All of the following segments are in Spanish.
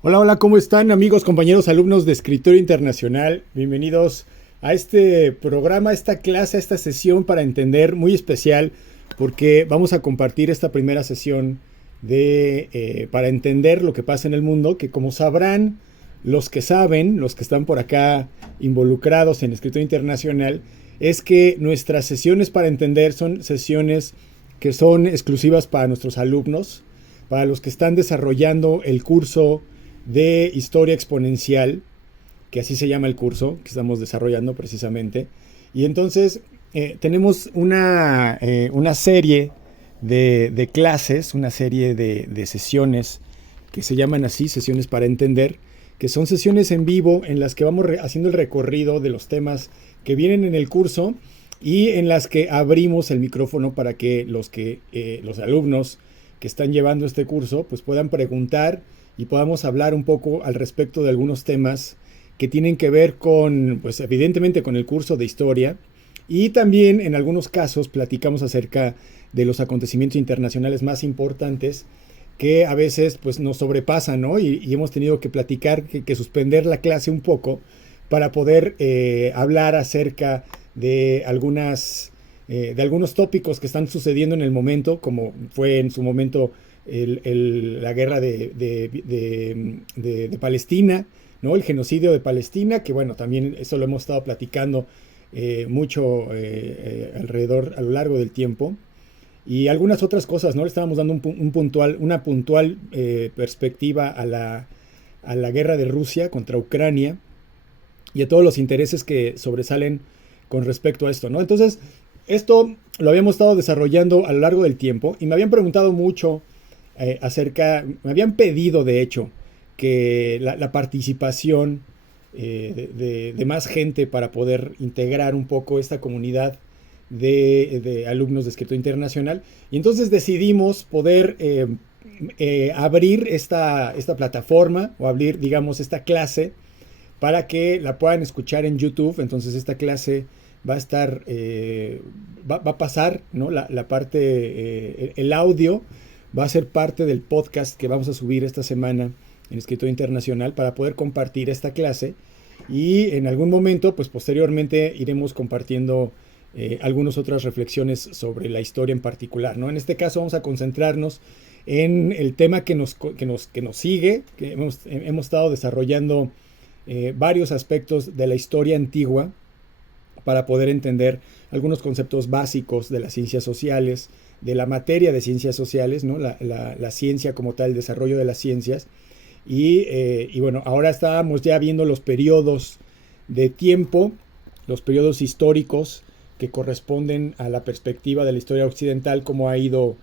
Hola, hola, ¿cómo están amigos, compañeros, alumnos de Escritorio Internacional? Bienvenidos a este programa, a esta clase, a esta sesión para entender muy especial, porque vamos a compartir esta primera sesión para entender lo que pasa en el mundo, que como sabrán los que saben, los que están por acá involucrados en Escritorio Internacional, es que nuestras sesiones para entender son sesiones que son exclusivas para nuestros alumnos, para los que están desarrollando el curso de historia exponencial, que así se llama el curso que estamos desarrollando precisamente. Y entonces tenemos una serie de clases, una serie de sesiones que se llaman así, sesiones para entender, que son sesiones en vivo en las que vamos haciendo el recorrido de los temas que vienen en el curso y en las que abrimos el micrófono para que los alumnos que están llevando este curso pues puedan preguntar y podamos hablar un poco al respecto de algunos temas que tienen que ver con, pues evidentemente con el curso de historia, y también en algunos casos platicamos acerca de los acontecimientos internacionales más importantes que a veces pues nos sobrepasan, ¿no? Y hemos tenido que platicar, que suspender la clase un poco para poder hablar acerca de algunos tópicos que están sucediendo en el momento, como fue en su momento la guerra de Palestina, ¿no? El genocidio de Palestina, que bueno, también eso lo hemos estado platicando mucho alrededor, a lo largo del tiempo. Y algunas otras cosas, ¿no? Le estábamos dando una puntual perspectiva a la guerra de Rusia contra Ucrania y a todos los intereses que sobresalen con respecto a esto, ¿no? Entonces, esto lo habíamos estado desarrollando a lo largo del tiempo y me habían preguntado mucho me habían pedido de hecho que la participación de más gente para poder integrar un poco esta comunidad de alumnos de escritura internacional, y entonces decidimos poder abrir esta plataforma o abrir, digamos, esta clase para que la puedan escuchar en YouTube. Entonces esta clase va a estar, va a pasar, ¿no? La parte, el audio va a ser parte del podcast que vamos a subir esta semana en Escritorio Internacional para poder compartir esta clase, y en algún momento, pues posteriormente iremos compartiendo algunas otras reflexiones sobre la historia en particular, ¿no? En este caso vamos a concentrarnos en el tema que nos sigue, que hemos estado desarrollando varios aspectos de la historia antigua para poder entender algunos conceptos básicos de las ciencias sociales, de la materia de ciencias sociales, ¿no? La ciencia como tal, el desarrollo de las ciencias. Y bueno, ahora estábamos ya viendo los periodos de tiempo, los periodos históricos que corresponden a la perspectiva de la historia occidental, cómo ha ido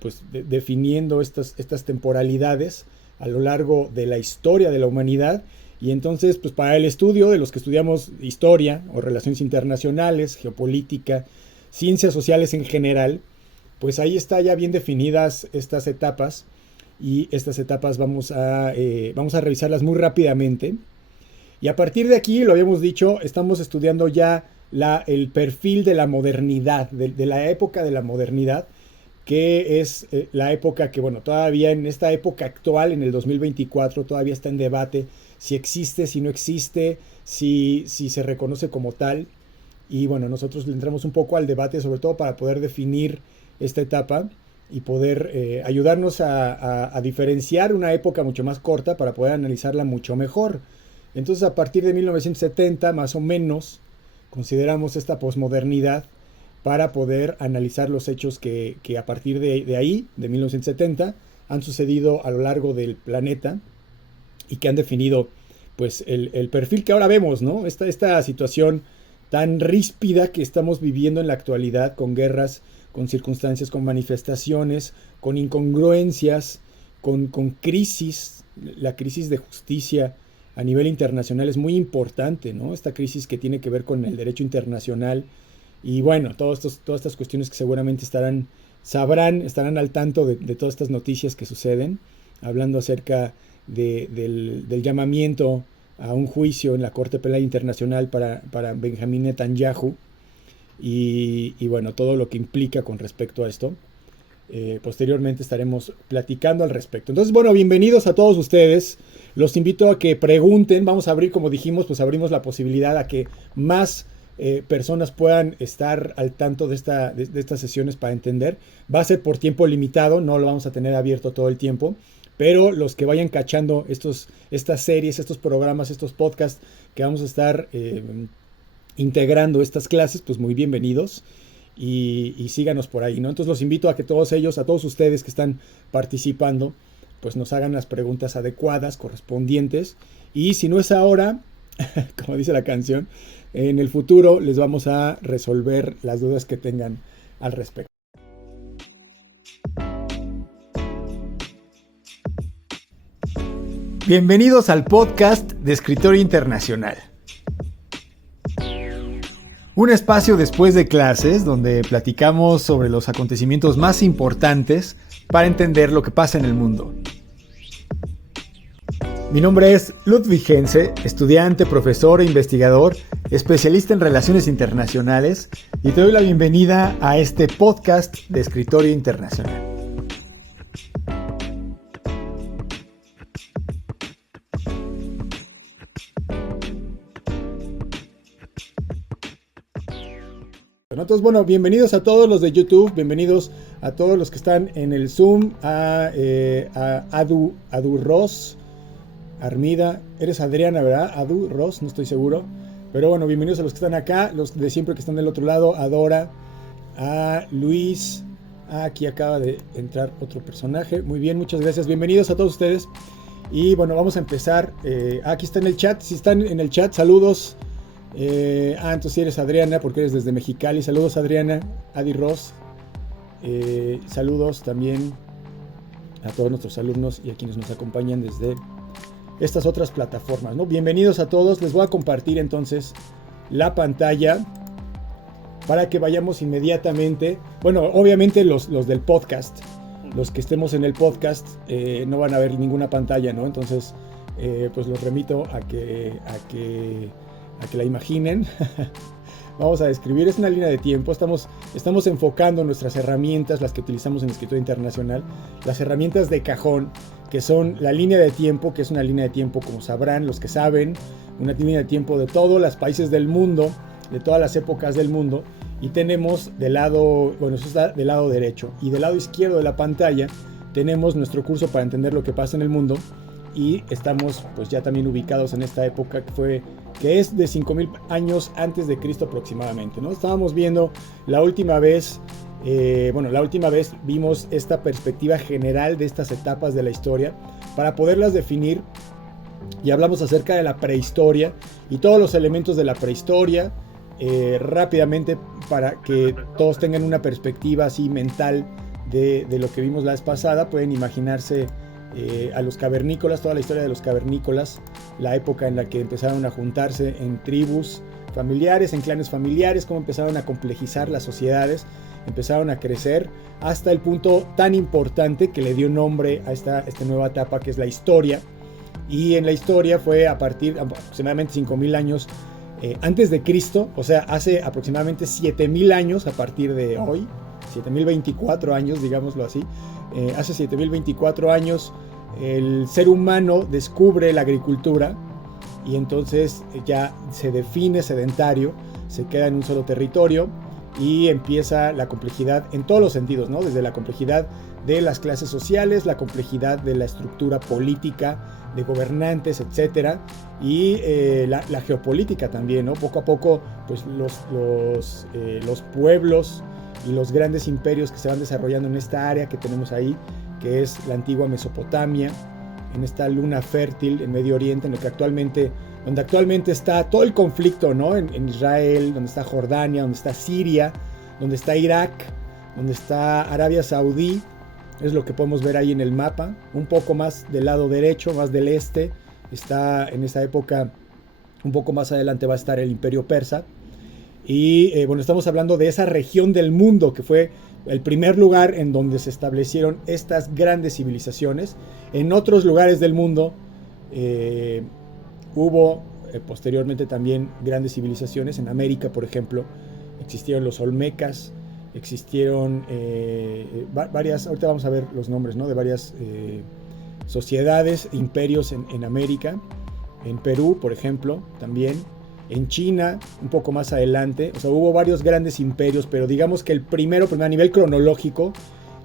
pues definiendo estas temporalidades a lo largo de la historia de la humanidad. Y entonces, pues para el estudio de los que estudiamos historia o relaciones internacionales, geopolítica, ciencias sociales en general, pues ahí está ya bien definidas estas etapas, y estas etapas vamos a revisarlas muy rápidamente. Y a partir de aquí, lo habíamos dicho, estamos estudiando ya el perfil de la modernidad, de la época de la modernidad, que es la época que, bueno, todavía en esta época actual, en el 2024, todavía está en debate si existe, si no existe, si se reconoce como tal. Y bueno, nosotros le entramos un poco al debate, sobre todo para poder definir esta etapa y poder ayudarnos a diferenciar una época mucho más corta para poder analizarla mucho mejor. Entonces, a partir de 1970, más o menos, consideramos esta posmodernidad para poder analizar los hechos que a partir de ahí, de 1970, han sucedido a lo largo del planeta y que han definido pues el perfil que ahora vemos, ¿no? Esta situación tan ríspida que estamos viviendo en la actualidad, con guerras, con circunstancias, con manifestaciones, con incongruencias, con crisis. La crisis de justicia a nivel internacional es muy importante, ¿no? Esta crisis que tiene que ver con el derecho internacional. Y bueno, todas estas cuestiones que seguramente estarán al tanto de todas estas noticias que suceden, hablando acerca del llamamiento a un juicio en la Corte Penal Internacional para Benjamín Netanyahu, y bueno, todo lo que implica con respecto a esto. posteriormente estaremos platicando al respecto. Entonces, bueno, bienvenidos a todos ustedes. Los invito a que pregunten. Vamos a abrir, como dijimos, pues abrimos la posibilidad a que más personas puedan estar al tanto de estas sesiones para entender. Va a ser por tiempo limitado, no lo vamos a tener abierto todo el tiempo, pero los que vayan cachando estas series, estos programas, estos podcasts que vamos a estar integrando estas clases, pues muy bienvenidos y síganos por ahí, ¿no? Entonces los invito a que todos ellos, a todos ustedes que están participando, pues nos hagan las preguntas adecuadas, correspondientes, y si no es ahora, como dice la canción, en el futuro les vamos a resolver las dudas que tengan al respecto. Bienvenidos al podcast de Escritorio Internacional. Un espacio después de clases donde platicamos sobre los acontecimientos más importantes para entender lo que pasa en el mundo. Mi nombre es Ludwig Hense, estudiante, profesor e investigador, especialista en relaciones internacionales, y te doy la bienvenida a este podcast de Escritorio Internacional. Entonces, bueno, bienvenidos a todos los de YouTube, bienvenidos a todos los que están en el Zoom, a Adu Ross, Armida, eres Adriana, ¿verdad? Adu Ross, no estoy seguro, pero bueno, bienvenidos a los que están acá, los de siempre que están del otro lado, a Dora, a Luis, aquí acaba de entrar otro personaje, muy bien, muchas gracias, bienvenidos a todos ustedes, y bueno, vamos a empezar, aquí está en el chat, si están en el chat, saludos. Entonces sí eres Adriana porque eres desde Mexicali. Saludos Adriana, Adi Ross. Saludos también a todos nuestros alumnos y a quienes nos acompañan desde estas otras plataformas, ¿no? Bienvenidos a todos. Les voy a compartir entonces la pantalla para que vayamos inmediatamente. Bueno, obviamente los del podcast, los que estemos en el podcast no van a ver ninguna pantalla, ¿no? Entonces pues los remito a que la imaginen. Vamos a describir, es una línea de tiempo, estamos enfocando nuestras herramientas, las que utilizamos en Escritorio Internacional, las herramientas de cajón, que son la línea de tiempo, que es una línea de tiempo, como sabrán los que saben, una línea de tiempo de todos los países del mundo, de todas las épocas del mundo, y tenemos del lado, bueno, eso está del lado derecho, y del lado izquierdo de la pantalla tenemos nuestro curso para entender lo que pasa en el mundo, y estamos pues ya también ubicados en esta época que es de 5000 años antes de Cristo aproximadamente, ¿no? Estábamos viendo la última vez vimos esta perspectiva general de estas etapas de la historia para poderlas definir, y hablamos acerca de la prehistoria y todos los elementos de la prehistoria rápidamente para que todos tengan una perspectiva así mental de lo que vimos la vez pasada. Pueden imaginarse a los cavernícolas, toda la historia de los cavernícolas, la época en la que empezaron a juntarse en tribus familiares, en clanes familiares, cómo empezaron a complejizar las sociedades, empezaron a crecer hasta el punto tan importante que le dio nombre a esta nueva etapa que es la historia. Y en la historia fue a partir de aproximadamente 5000 años antes de Cristo, o sea, hace aproximadamente 7000 años a partir de hoy, 7024 años, digámoslo así. Hace 7024 años el ser humano descubre la agricultura y entonces ya se define sedentario, se queda en un solo territorio y empieza la complejidad en todos los sentidos, ¿no? Desde la complejidad de las clases sociales, la complejidad de la estructura política, de gobernantes, etcétera, y la geopolítica también, ¿no? Poco a poco, pues los pueblos y los grandes imperios que se van desarrollando en esta área que tenemos ahí, que es la antigua Mesopotamia, en esta luna fértil en Medio Oriente, donde actualmente está todo el conflicto, ¿no? En Israel, donde está Jordania, donde está Siria, donde está Irak, donde está Arabia Saudí, es lo que podemos ver ahí en el mapa. Un poco más del lado derecho, más del este, está en esa época, un poco más adelante va a estar el Imperio Persa. Y bueno, estamos hablando de esa región del mundo que fue el primer lugar en donde se establecieron estas grandes civilizaciones. En otros lugares del mundo hubo posteriormente también grandes civilizaciones. En América, por ejemplo, existieron los olmecas, existieron varias, ahorita vamos a ver los nombres, ¿no? De varias sociedades, imperios en América, en Perú, por ejemplo, también, en China, un poco más adelante. O sea, hubo varios grandes imperios, pero digamos que el primero a nivel cronológico,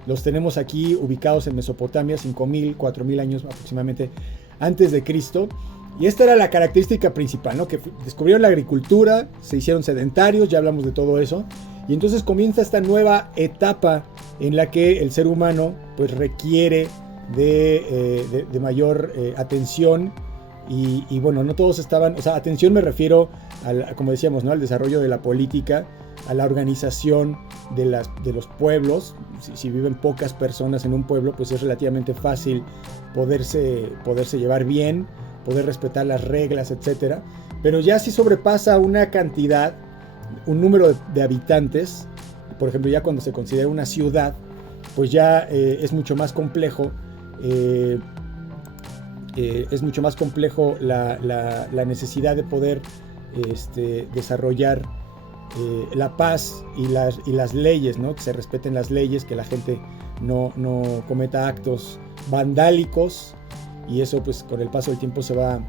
los tenemos aquí ubicados en Mesopotamia, 5.000, 4.000 años aproximadamente antes de Cristo. Y esta era la característica principal, ¿no? Que descubrieron la agricultura, se hicieron sedentarios, ya hablamos de todo eso. Y entonces comienza esta nueva etapa en la que el ser humano pues requiere de mayor atención. Y bueno, no todos estaban, o sea, atención me refiero, como decíamos, ¿no? Al desarrollo de la política, a la organización de los pueblos. Si viven pocas personas en un pueblo, pues es relativamente fácil poderse llevar bien, poder respetar las reglas, etcétera. Pero ya si sobrepasa una cantidad, un número de habitantes, por ejemplo, ya cuando se considera una ciudad, pues ya es mucho más complejo. Es mucho más complejo la necesidad de poder desarrollar la paz y las leyes, ¿no? Que se respeten las leyes, que la gente no cometa actos vandálicos, y eso pues con el paso del tiempo se va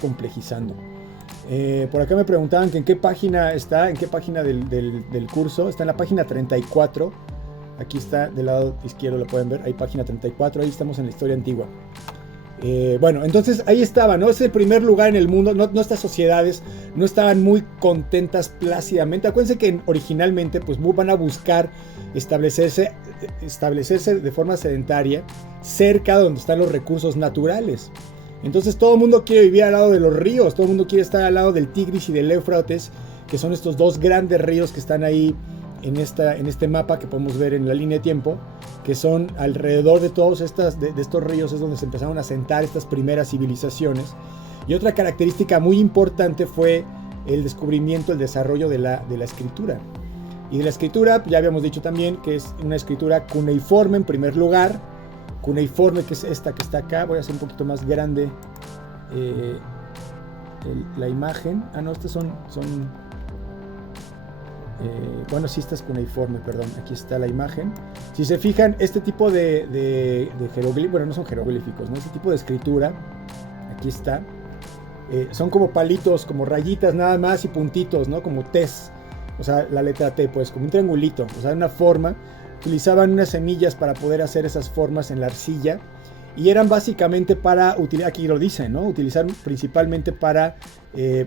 complejizando. Por acá me preguntaban que en qué página está, en qué página del curso. Está en la página 34. Aquí está del lado izquierdo, lo pueden ver, ahí página 34, ahí estamos en la historia antigua. Bueno, entonces ahí estaba, ¿no? Es el primer lugar en el mundo. No, estas sociedades no estaban muy contentas plácidamente. Acuérdense que originalmente pues van a buscar establecerse de forma sedentaria cerca de donde están los recursos naturales. Entonces todo el mundo quiere vivir al lado de los ríos, todo el mundo quiere estar al lado del Tigris y del Éufrates, que son estos dos grandes ríos que están ahí en este mapa que podemos ver en la línea de tiempo, que son alrededor de todos de estos ríos es donde se empezaron a asentar estas primeras civilizaciones. Y otra característica muy importante fue el descubrimiento, el desarrollo de la escritura. Y de la escritura, ya habíamos dicho también que es una escritura cuneiforme en primer lugar. Cuneiforme, que es esta que está acá. Voy a hacer un poquito más grande la imagen. Ah, no, estas son bueno, sí, esta es cuneiforme, perdón. Aquí está la imagen. Si se fijan, este tipo de jeroglíficos, bueno, no son jeroglíficos, ¿no? Este tipo de escritura, aquí está. Son como palitos, como rayitas nada más y puntitos, ¿no? Como T's. O sea, la letra T, pues, como un triangulito. O sea, una forma. Utilizaban unas semillas para poder hacer esas formas en la arcilla. Y eran básicamente para utilizar, aquí lo dice, ¿no? Utilizar principalmente para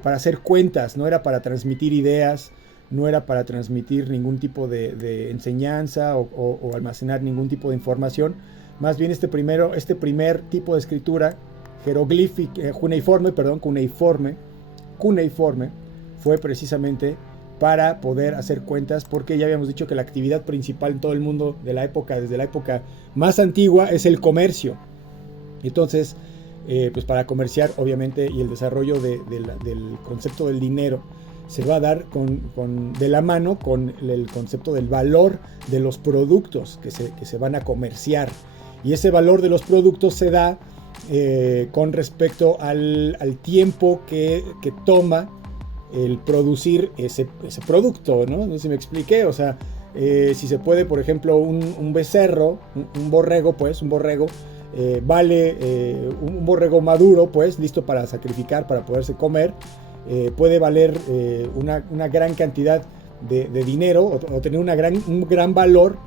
hacer cuentas. No era para transmitir ideas. No era para transmitir ningún tipo de enseñanza o almacenar ningún tipo de información. Más bien este primer tipo de escritura, cuneiforme, fue precisamente para poder hacer cuentas, porque ya habíamos dicho que la actividad principal en todo el mundo de la época, desde la época más antigua, es el comercio. Entonces, pues para comerciar, obviamente, y el desarrollo del concepto del dinero, se va a dar de la mano con el concepto del valor de los productos que se van a comerciar. Y ese valor de los productos se da con respecto al tiempo que toma el producir ese producto, ¿no? No sé si me expliqué. O sea, si se puede, por ejemplo, un becerro, un borrego, vale un borrego maduro, pues, listo para sacrificar, para poderse comer. Puede valer una gran cantidad de dinero o tener un gran valor,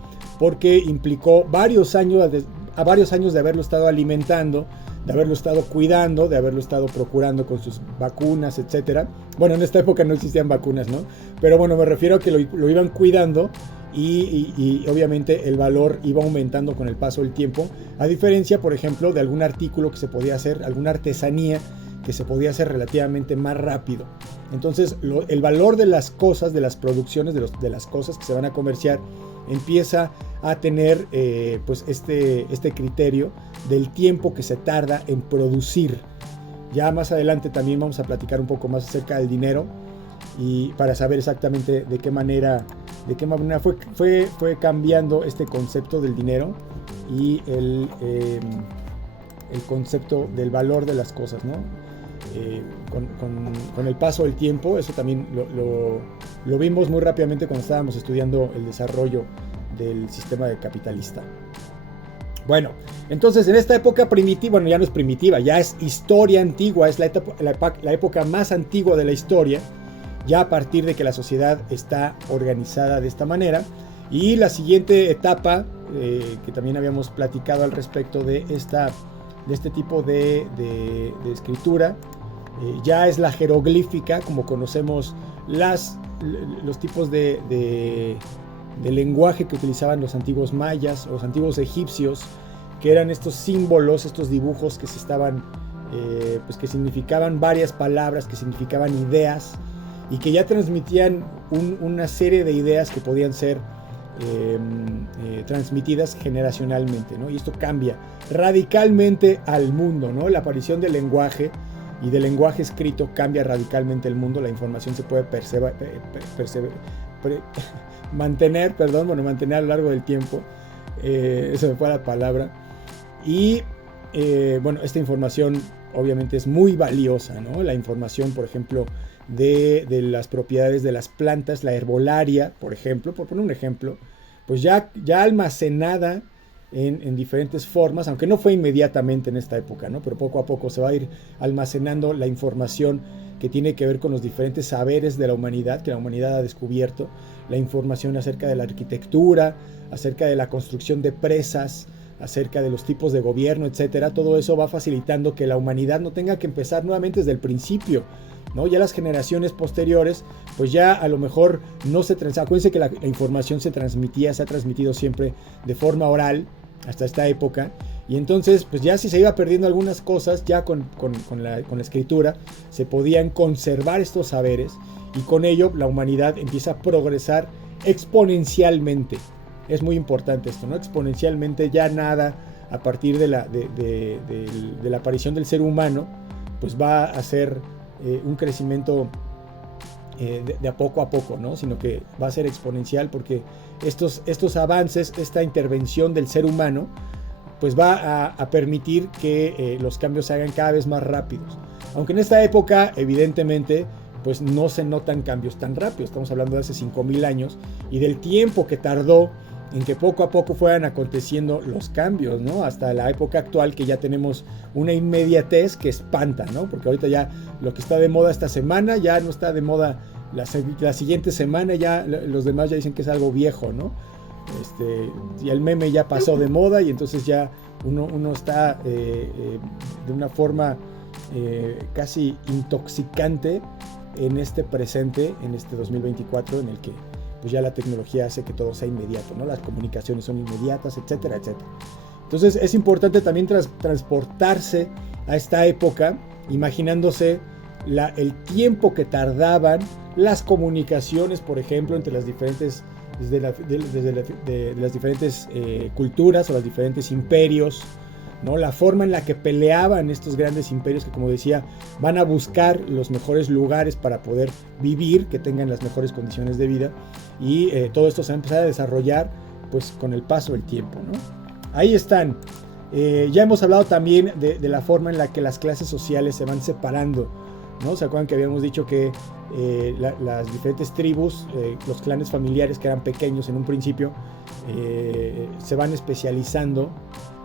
porque implicó varios años de haberlo estado alimentando, de haberlo estado cuidando, de haberlo estado procurando con sus vacunas, etcétera. Bueno, en esta época no existían vacunas, ¿no? Pero bueno, me refiero a que lo iban cuidando y obviamente el valor iba aumentando con el paso del tiempo, a diferencia, por ejemplo, de algún artículo que se podía hacer, alguna artesanía que se podía hacer relativamente más rápido. Entonces el valor de las cosas, de las producciones, de las cosas que se van a comerciar, empieza a tener pues este criterio del tiempo que se tarda en producir. Ya más adelante también vamos a platicar un poco más acerca del dinero, y para saber exactamente de qué manera fue cambiando este concepto del dinero y el concepto del valor de las cosas, ¿no? Con el paso del tiempo, eso también lo vimos muy rápidamente cuando estábamos estudiando el desarrollo del sistema capitalista. Bueno, entonces en esta época primitiva, bueno, ya no es primitiva, ya es historia antigua, es la época más antigua de la historia, ya a partir de que la sociedad está organizada de esta manera. Y la siguiente etapa, que también habíamos platicado al respecto de este tipo de escritura, ya es la jeroglífica, como conocemos los tipos de lenguaje que utilizaban los antiguos mayas, los antiguos egipcios, que eran estos símbolos, estos dibujos que se estaban, pues que significaban varias palabras, que significaban ideas, y que ya transmitían una serie de ideas que podían ser transmitidas generacionalmente, ¿no? Y esto cambia radicalmente al mundo, ¿no? La aparición del lenguaje y del lenguaje escrito cambia radicalmente el mundo. La información se puede mantener a lo largo del tiempo. Eso me fue la palabra. Y bueno, esta información obviamente es muy valiosa, ¿no? La información, por ejemplo, de las propiedades de las plantas, la herbolaria, por ejemplo, por poner un ejemplo, pues ya almacenada en diferentes formas, aunque no fue inmediatamente en esta época, ¿no? Pero poco a poco se va a ir almacenando la información que tiene que ver con los diferentes saberes de la humanidad, que la humanidad ha descubierto, la información acerca de la arquitectura, acerca de la construcción de presas, acerca de los tipos de gobierno, etcétera. Todo eso va facilitando que la humanidad no tenga que empezar nuevamente desde el principio, ¿no? Ya las generaciones posteriores, pues ya a lo mejor no se acuérdense que la información se ha transmitido siempre de forma oral hasta esta época, y entonces pues ya si se iba perdiendo algunas cosas, ya con la escritura se podían conservar estos saberes, y con ello la humanidad empieza a progresar exponencialmente. Es muy importante esto, ¿no? Exponencialmente, ya nada a partir de la aparición del ser humano, pues va a ser un crecimiento de a poco, ¿no? Sino que va a ser exponencial, porque estos avances, esta intervención del ser humano, pues va a permitir que los cambios se hagan cada vez más rápidos. Aunque en esta época, evidentemente, pues no se notan cambios tan rápidos. Estamos hablando de hace 5,000 años y del tiempo que tardó en que poco a poco fueran aconteciendo los cambios, ¿no? Hasta la época actual, que ya tenemos una inmediatez que espanta, ¿no? Porque ahorita ya lo que está de moda esta semana ya no está de moda la siguiente semana, ya los demás ya dicen que es algo viejo, ¿no? Y el meme ya pasó de moda, y entonces ya uno está de una forma casi intoxicante en este presente, en este 2024, en el que pues ya la tecnología hace que todo sea inmediato, ¿no? Las comunicaciones son inmediatas, etcétera, etcétera. Entonces es importante también transportarse a esta época, imaginándose el tiempo que tardaban las comunicaciones, por ejemplo, entre las diferentes, de las diferentes culturas o los diferentes imperios, ¿no? La forma en la que peleaban estos grandes imperios, que, como decía, van a buscar los mejores lugares para poder vivir, que tengan las mejores condiciones de vida, y todo esto se va a empezar a desarrollar pues con el paso del tiempo, ¿no? Ahí están. Ya hemos hablado también de la forma en la que las clases sociales se van separando, ¿no? ¿Se acuerdan que habíamos dicho que las diferentes tribus, los clanes familiares que eran pequeños en un principio, se van especializando?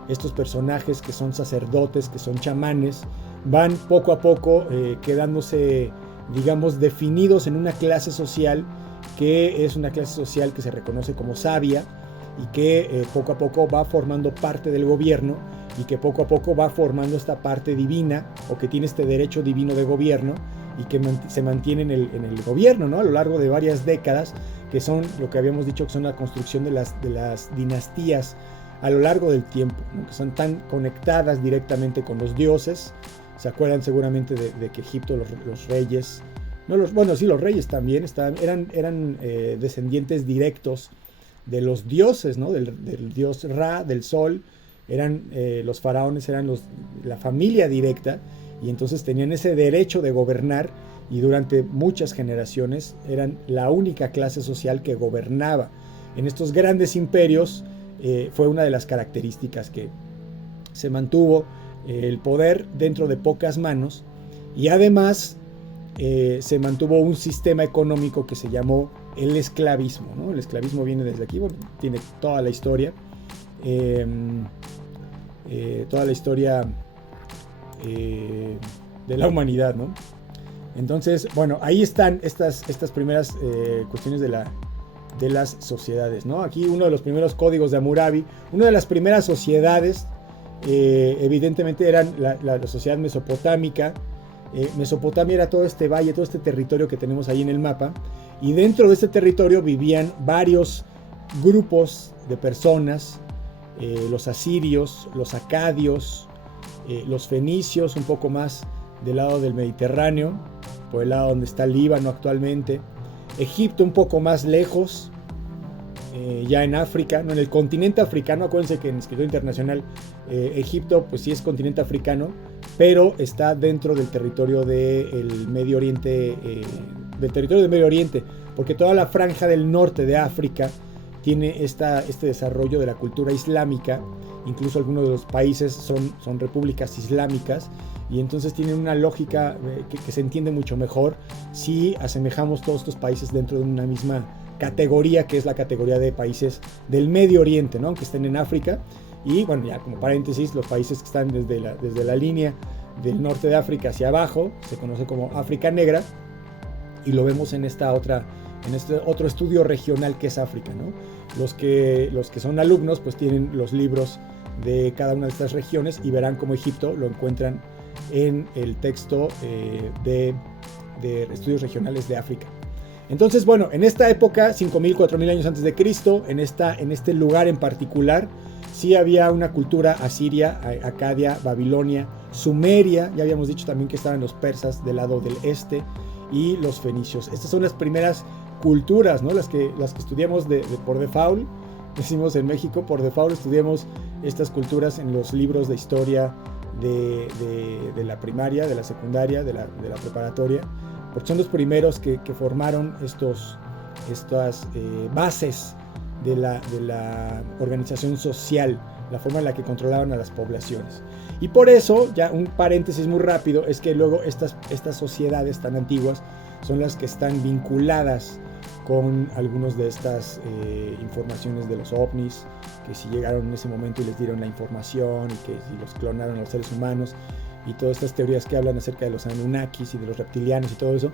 Estos personajes que son sacerdotes, que son chamanes, van poco a poco quedándose, digamos, definidos en una clase social, que es una clase social que se reconoce como sabia, y que poco a poco va formando parte del gobierno, y que poco a poco va formando esta parte divina, o que tiene este derecho divino de gobierno, y que se mantiene en el gobierno, ¿no? A lo largo de varias décadas, que son lo que habíamos dicho, que son la construcción de las dinastías a lo largo del tiempo, ¿no? Que son tan conectadas directamente con los dioses. Se acuerdan seguramente de que Egipto, los reyes, los reyes también eran descendientes directos de los dioses, ¿no? Del dios Ra, del sol. Los faraones eran la familia directa, y entonces tenían ese derecho de gobernar, y durante muchas generaciones eran la única clase social que gobernaba. En estos grandes imperios fue una de las características que se mantuvo el poder dentro de pocas manos, y además se mantuvo un sistema económico que se llamó el esclavismo, ¿no? El esclavismo viene desde aquí, bueno, tiene toda la historia, de la humanidad, ¿no? Entonces, bueno, ahí están estas primeras cuestiones de las sociedades, ¿no? Aquí uno de los primeros códigos de Hammurabi, una de las primeras sociedades, evidentemente eran la sociedad mesopotámica. Mesopotamia era todo este valle, todo este territorio que tenemos ahí en el mapa, y dentro de este territorio vivían varios grupos de personas, los asirios, los acadios, los fenicios, un poco más del lado del Mediterráneo, por el lado donde está el Líbano actualmente, Egipto un poco más lejos, ya en África, no, en el continente africano. Acuérdense que en Escritura Internacional Egipto pues sí es continente africano, pero está dentro del territorio del Medio Oriente, porque toda la franja del norte de África tiene este desarrollo de la cultura islámica. Incluso algunos de los países son repúblicas islámicas, y entonces tienen una lógica que se entiende mucho mejor si asemejamos todos estos países dentro de una misma categoría, que es la categoría de países del Medio Oriente, ¿no? Que estén en África. Y bueno, ya como paréntesis, los países que están desde la línea del norte de África hacia abajo se conoce como África Negra, y lo vemos en este otro estudio regional que es África, ¿no? Los que son alumnos pues tienen los libros de cada una de estas regiones y verán cómo Egipto lo encuentran en el texto de estudios regionales de África. Entonces, bueno, en esta época, 5.000, 4.000 años antes de Cristo, en este lugar en particular, sí había una cultura asiria, acadia, babilonia, sumeria. Ya habíamos dicho también que estaban los persas del lado del este, y los fenicios. Estas son las primeras culturas, ¿no? Las que estudiamos por default. Decimos en México, por default estudiamos estas culturas en los libros de historia de la primaria, de la secundaria, de la preparatoria, porque son los primeros que formaron estas bases de la organización social, la forma en la que controlaban a las poblaciones. Y por eso, ya un paréntesis muy rápido, es que luego estas sociedades tan antiguas son las que están vinculadas con algunas de estas informaciones de los ovnis, que si llegaron en ese momento y les dieron la información, y que si los clonaron a los seres humanos, y todas estas teorías que hablan acerca de los Anunnakis y de los reptilianos y todo eso,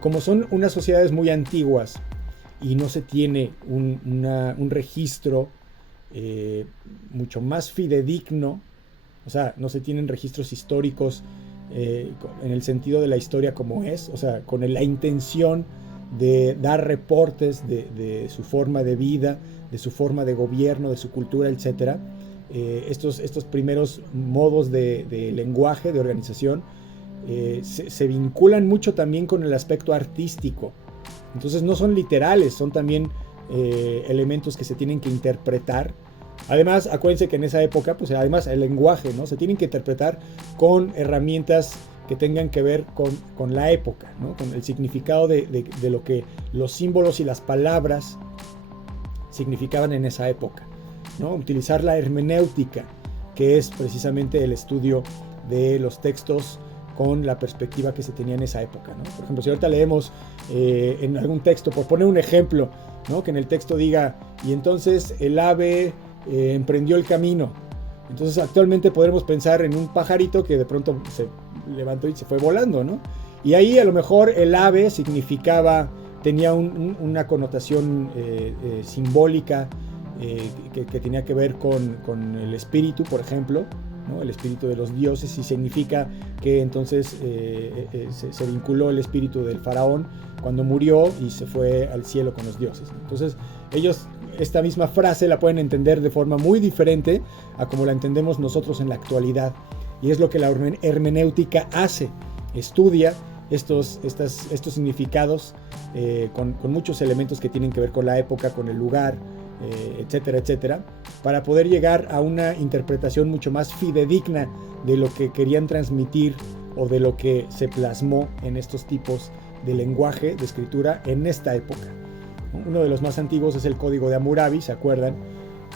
como son unas sociedades muy antiguas y no se tiene un registro mucho más fidedigno, o sea, no se tienen registros históricos en el sentido de la historia como es, o sea, con la intención de dar reportes de su forma de vida, de su forma de gobierno, de su cultura, etc. Estos primeros modos de lenguaje, de organización, se vinculan mucho también con el aspecto artístico. Entonces no son literales, son también elementos que se tienen que interpretar. Además, acuérdense que en esa época, pues además el lenguaje, ¿no? Se tienen que interpretar con herramientas que tengan que ver con la época, ¿no? Con el significado de lo que los símbolos y las palabras significaban en esa época, ¿no? Utilizar la hermenéutica, que es precisamente el estudio de los textos con la perspectiva que se tenía en esa época, ¿no? Por ejemplo, si ahorita leemos en algún texto, por poner un ejemplo, ¿no? Que en el texto diga, y entonces el ave emprendió el camino. Entonces actualmente podremos pensar en un pajarito que de pronto se levantó y se fue volando, ¿no? Y ahí a lo mejor el ave tenía una connotación simbólica que tenía que ver con el espíritu, por ejemplo, ¿no? El espíritu de los dioses, y significa que entonces se vinculó el espíritu del faraón cuando murió y se fue al cielo con los dioses. Entonces ellos esta misma frase la pueden entender de forma muy diferente a como la entendemos nosotros en la actualidad, y es lo que la hermenéutica hace: estudia estos significados con muchos elementos que tienen que ver con la época, con el lugar, etcétera, etcétera, para poder llegar a una interpretación mucho más fidedigna de lo que querían transmitir o de lo que se plasmó en estos tipos de lenguaje, de escritura en esta época. Uno de los más antiguos es el Código de Hammurabi, ¿se acuerdan?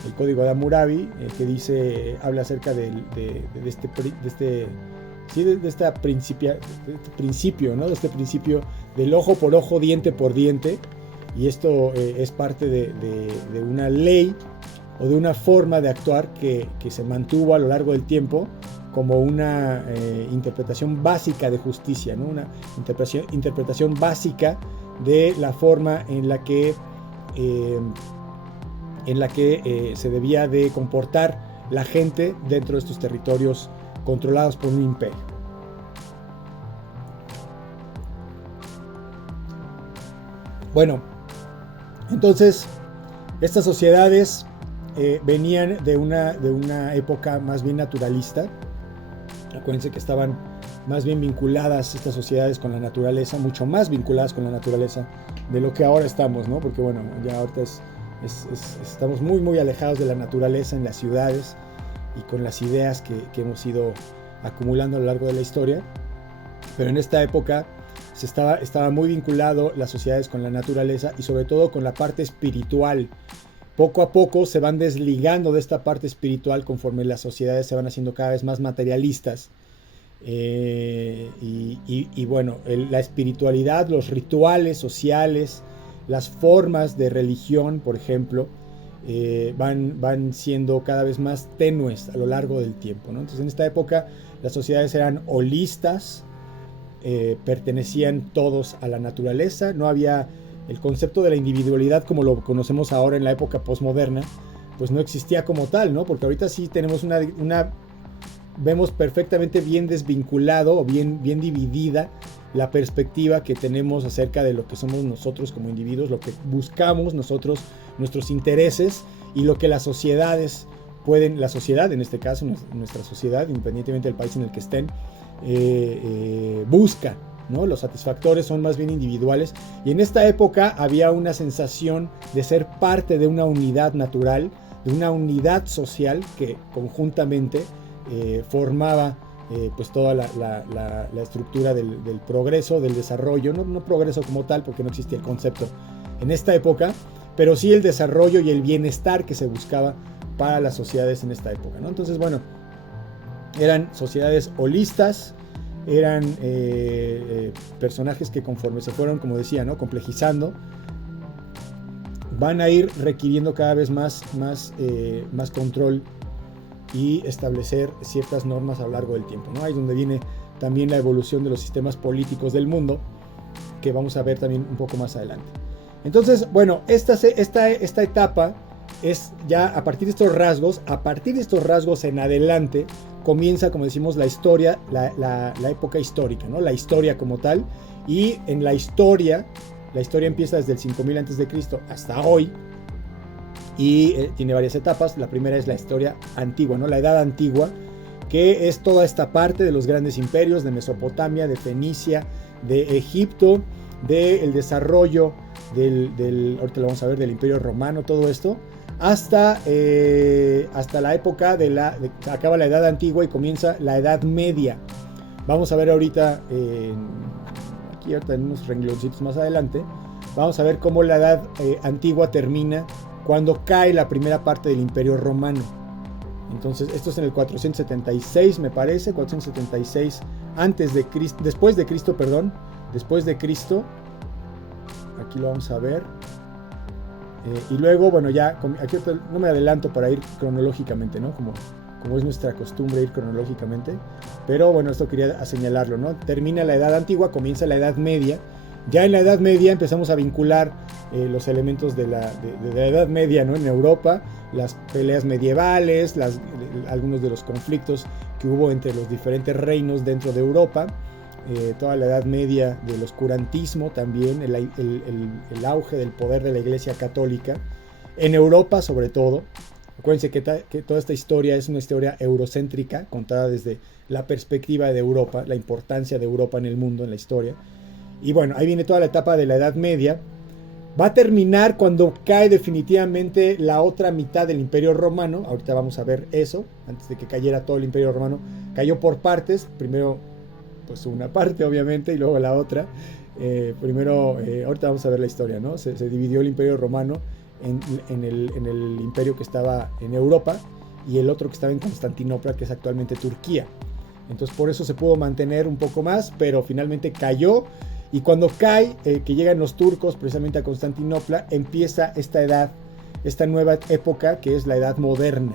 El Código de Hammurabi, que habla acerca de este ¿sí? De este principio, ¿no? De este principio del ojo por ojo, diente por diente, y esto es parte de una ley o de una forma de actuar que se mantuvo a lo largo del tiempo como una interpretación básica de justicia, ¿no? Una interpretación básica de la forma en la que se debía de comportar la gente dentro de estos territorios controlados por un imperio. Bueno, entonces estas sociedades venían de una época más bien naturalista. Acuérdense que estaban más bien vinculadas estas sociedades con la naturaleza, mucho más vinculadas con la naturaleza de lo que ahora estamos, ¿no? Porque bueno, ya ahorita estamos muy muy alejados de la naturaleza en las ciudades y con las ideas que hemos ido acumulando a lo largo de la historia. Pero en esta época estaba muy vinculado las sociedades con la naturaleza y sobre todo con la parte espiritual. Poco a poco se van desligando de esta parte espiritual conforme las sociedades se van haciendo cada vez más materialistas. Y bueno, la espiritualidad, los rituales sociales, las formas de religión, por ejemplo, van siendo cada vez más tenues a lo largo del tiempo, ¿no? Entonces en esta época las sociedades eran holistas, pertenecían todos a la naturaleza, no había el concepto de la individualidad como lo conocemos ahora en la época posmoderna, pues no existía como tal, ¿no? Porque ahorita sí tenemos vemos perfectamente bien desvinculado o bien dividida la perspectiva que tenemos acerca de lo que somos nosotros como individuos, lo que buscamos nosotros, nuestros intereses y lo que las sociedades la sociedad en este caso, nuestra sociedad, independientemente del país en el que estén, busca, ¿no? Los satisfactores son más bien individuales y en esta época había una sensación de ser parte de una unidad natural, de una unidad social que conjuntamente formaba pues toda la estructura del progreso, del desarrollo, no progreso como tal porque no existía el concepto en esta época, pero sí el desarrollo y el bienestar que se buscaba para las sociedades en esta época, ¿no? Entonces, bueno, eran sociedades holistas, eran personajes que conforme se fueron, como decía, ¿no? Complejizando, van a ir requiriendo cada vez más control y establecer ciertas normas a lo largo del tiempo, ¿no? Ahí es donde viene también la evolución de los sistemas políticos del mundo, que vamos a ver también un poco más adelante. Entonces, bueno, esta etapa es ya a partir de estos rasgos en adelante comienza, como decimos, la historia, la época histórica, ¿no? La historia como tal, y en la historia empieza desde el 5000 a.C. hasta hoy, y tiene varias etapas. La primera es la historia antigua, ¿no? La edad antigua, que es toda esta parte de los grandes imperios de Mesopotamia, de Fenicia, de Egipto, del desarrollo ahorita lo vamos a ver, del Imperio Romano, todo esto, hasta la época acaba la Edad Antigua y comienza la Edad Media. Vamos a ver ahorita, aquí ahorita en unos rengloncitos más adelante, vamos a ver cómo la Edad Antigua termina cuando cae la primera parte del Imperio Romano. Entonces esto es en el 476, me parece, 476 después de Cristo, aquí lo vamos a ver. Y luego, bueno, ya aquí no me adelanto para ir cronológicamente, ¿no? Como es nuestra costumbre ir cronológicamente, pero bueno, esto quería señalarlo, ¿no? Termina la Edad Antigua, comienza la Edad Media. Ya en la Edad Media empezamos a vincular los elementos de la Edad Media, ¿no? En Europa, las peleas medievales, algunos de los conflictos que hubo entre los diferentes reinos dentro de Europa, toda la Edad Media del oscurantismo también, el auge del poder de la Iglesia Católica, en Europa sobre todo. Acuérdense que toda esta historia es una historia eurocéntrica, contada desde la perspectiva de Europa, la importancia de Europa en el mundo, en la historia. Y bueno, ahí viene toda la etapa de la Edad Media. Va a terminar cuando cae definitivamente la otra mitad del Imperio Romano. Ahorita vamos a ver eso, antes de que cayera todo el Imperio Romano. Cayó por partes, primero pues una parte obviamente y luego la otra. Ahorita vamos a ver la historia, ¿no? Se dividió el Imperio Romano en el imperio que estaba en Europa y el otro que estaba en Constantinopla, que es actualmente Turquía. Entonces por eso se pudo mantener un poco más, pero finalmente cayó. Y cuando cae, que llegan los turcos precisamente a Constantinopla, empieza esta edad, esta nueva época que es la edad moderna.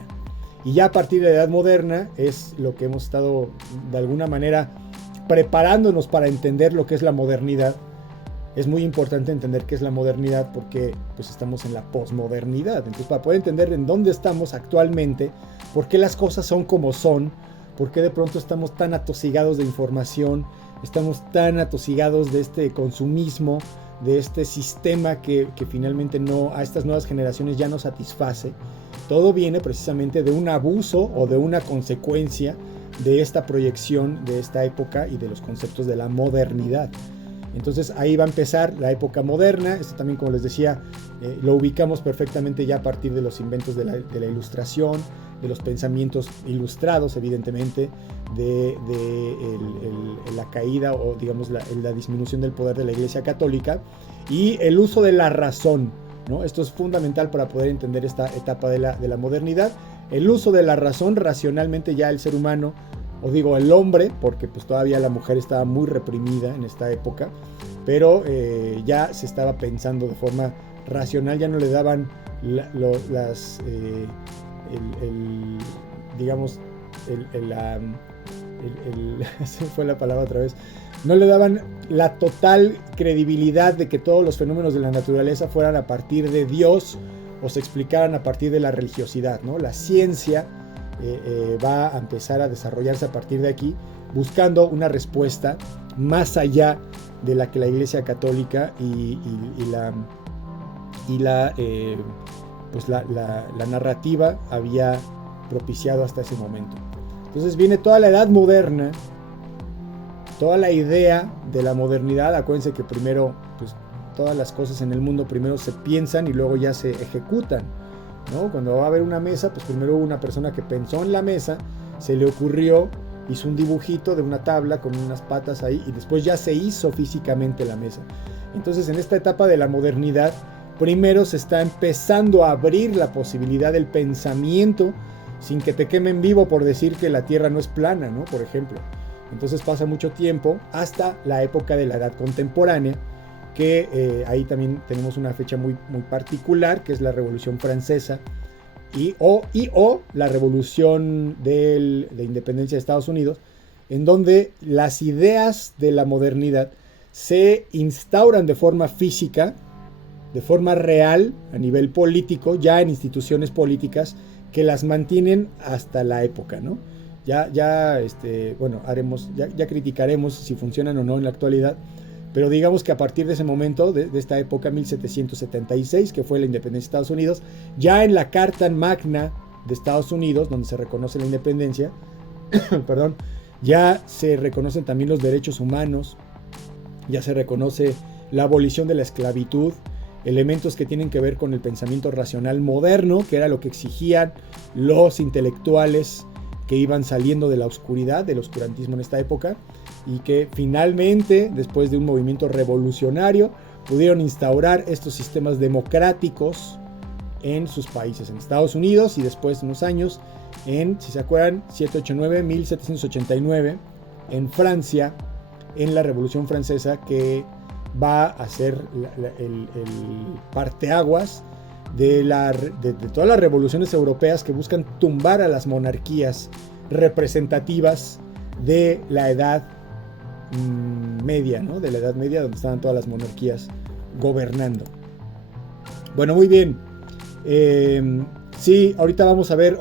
Y ya a partir de la edad moderna es lo que hemos estado de alguna manera preparándonos para entender lo que es la modernidad. Es muy importante entender qué es la modernidad porque pues estamos en la posmodernidad. Entonces para poder entender en dónde estamos actualmente, por qué las cosas son como son, por qué de pronto estamos tan atosigados de información, estamos tan atosigados de este consumismo, de este sistema que finalmente no, a estas nuevas generaciones ya no satisface. Todo viene precisamente de un abuso o de una consecuencia de esta proyección de esta época y de los conceptos de la modernidad. Entonces ahí va a empezar la época moderna. Esto también, como les decía, lo ubicamos perfectamente ya a partir de los inventos de la ilustración, de los pensamientos ilustrados, evidentemente, de la caída o digamos la disminución del poder de la Iglesia Católica y el uso de la razón, ¿no? Esto es fundamental para poder entender esta etapa de la modernidad. El uso de la razón, racionalmente ya el ser humano, o digo el hombre, porque pues todavía la mujer estaba muy reprimida en esta época, pero ya se estaba pensando de forma racional, ya no le daban se fue la palabra otra vez, no le daban la total credibilidad de que todos los fenómenos de la naturaleza fueran a partir de Dios o se explicaran a partir de la religiosidad, ¿no? La ciencia va a empezar a desarrollarse a partir de aquí, buscando una respuesta más allá de la que la Iglesia Católica y la narrativa había propiciado hasta ese momento. Entonces viene toda la edad moderna, toda la idea de la modernidad. Acuérdense que primero, pues todas las cosas en el mundo primero se piensan y luego ya se ejecutan, ¿no? Cuando va a haber una mesa, pues primero hubo una persona que pensó en la mesa, se le ocurrió, hizo un dibujito de una tabla con unas patas ahí y después ya se hizo físicamente la mesa. Entonces en esta etapa de la modernidad, primero se está empezando a abrir la posibilidad del pensamiento sin que te quemen vivo por decir que la Tierra no es plana, ¿no? Por ejemplo. Entonces pasa mucho tiempo hasta la época de la Edad Contemporánea, que ahí también tenemos una fecha muy, muy particular, que es la Revolución Francesa o la Revolución de Independencia de Estados Unidos, en donde las ideas de la modernidad se instauran de forma física, de forma real, a nivel político, ya en instituciones políticas que las mantienen hasta la época, ¿no? Ya criticaremos si funcionan o no en la actualidad, pero digamos que a partir de ese momento, de esta época, 1776, que fue la independencia de Estados Unidos, ya en la Carta Magna de Estados Unidos, donde se reconoce la independencia, perdón, ya se reconocen también los derechos humanos, ya se reconoce la abolición de la esclavitud, elementos que tienen que ver con el pensamiento racional moderno, que era lo que exigían los intelectuales que iban saliendo de la oscuridad, del oscurantismo en esta época, y que finalmente, después de un movimiento revolucionario, pudieron instaurar estos sistemas democráticos en sus países, en Estados Unidos, y después de unos años, si se acuerdan, 1789, en Francia, en la Revolución Francesa, que va a ser el parteaguas de todas las revoluciones europeas que buscan tumbar a las monarquías representativas de la Edad Media, ¿no? De la Edad Media, donde estaban todas las monarquías gobernando. Bueno, muy bien. Sí, ahorita vamos a ver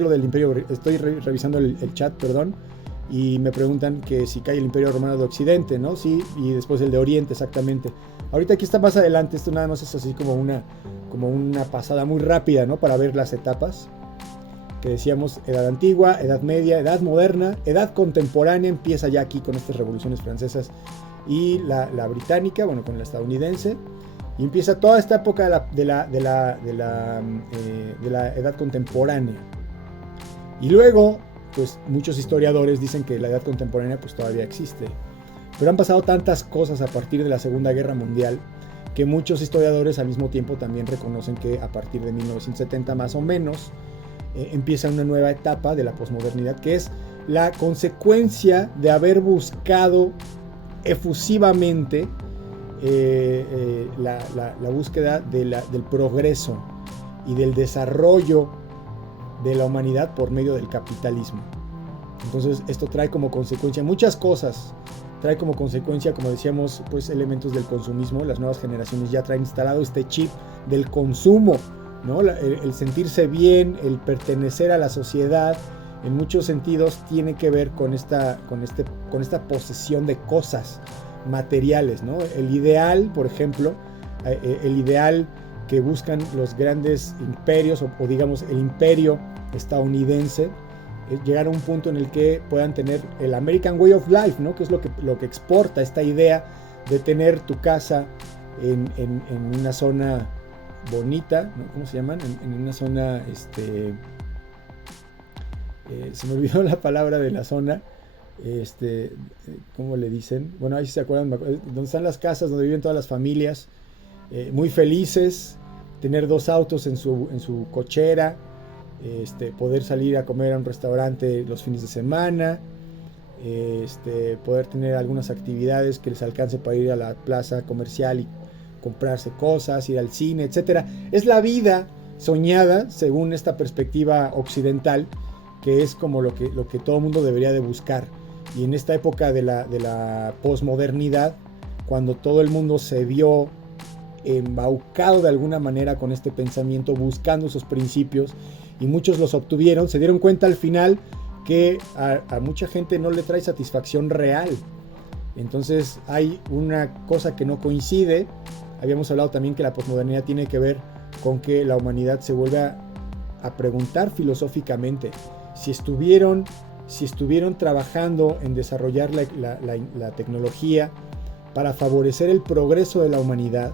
lo del Imperio. Estoy revisando el chat, perdón. Y me preguntan que si cae el Imperio Romano de Occidente, ¿no? Sí, y después el de Oriente, exactamente. Ahorita aquí está más adelante, esto nada más es así como una pasada muy rápida, ¿no? Para ver las etapas. Que decíamos, Edad Antigua, Edad Media, Edad Moderna, Edad Contemporánea empieza ya aquí con estas revoluciones francesas y la británica, bueno, con la estadounidense. Y empieza toda esta época de la Edad Contemporánea. Y luego, pues muchos historiadores dicen que la Edad Contemporánea pues todavía existe. Pero han pasado tantas cosas a partir de la Segunda Guerra Mundial que muchos historiadores al mismo tiempo también reconocen que a partir de 1970 más o menos empieza una nueva etapa de la posmodernidad, que es la consecuencia de haber buscado efusivamente la búsqueda del progreso y del desarrollo de la humanidad por medio del capitalismo. Entonces esto trae como consecuencia muchas cosas. Trae como consecuencia, como decíamos, pues elementos del consumismo. Las nuevas generaciones ya traen instalado este chip del consumo, ¿no? El sentirse bien, el pertenecer a la sociedad, en muchos sentidos tiene que ver con esta posesión de cosas materiales, ¿no? El ideal, por ejemplo, el ideal que buscan los grandes imperios o digamos el imperio estadounidense, es llegar a un punto en el que puedan tener el American Way of Life, ¿no? Que es lo que exporta esta idea de tener tu casa en una zona bonita, ¿no? ¿Cómo se llaman? En una zona, se me olvidó la palabra de la zona, ¿cómo le dicen? Bueno, ahí si se acuerdan, donde están las casas, donde viven todas las familias, muy felices, tener 2 autos en su cochera, poder salir a comer a un restaurante los fines de semana, poder tener algunas actividades que les alcance para ir a la plaza comercial y comprarse cosas, ir al cine, etcétera. Es la vida soñada según esta perspectiva occidental, que es como lo que todo mundo debería de buscar. Y en esta época de la posmodernidad, cuando todo el mundo se vio embaucado de alguna manera con este pensamiento, buscando esos principios, y muchos los obtuvieron, se dieron cuenta al final que a mucha gente no le trae satisfacción real. Entonces hay una cosa que no coincide. Habíamos hablado también que la posmodernidad tiene que ver con que la humanidad se vuelve a preguntar filosóficamente si estuvieron trabajando en desarrollar la tecnología para favorecer el progreso de la humanidad,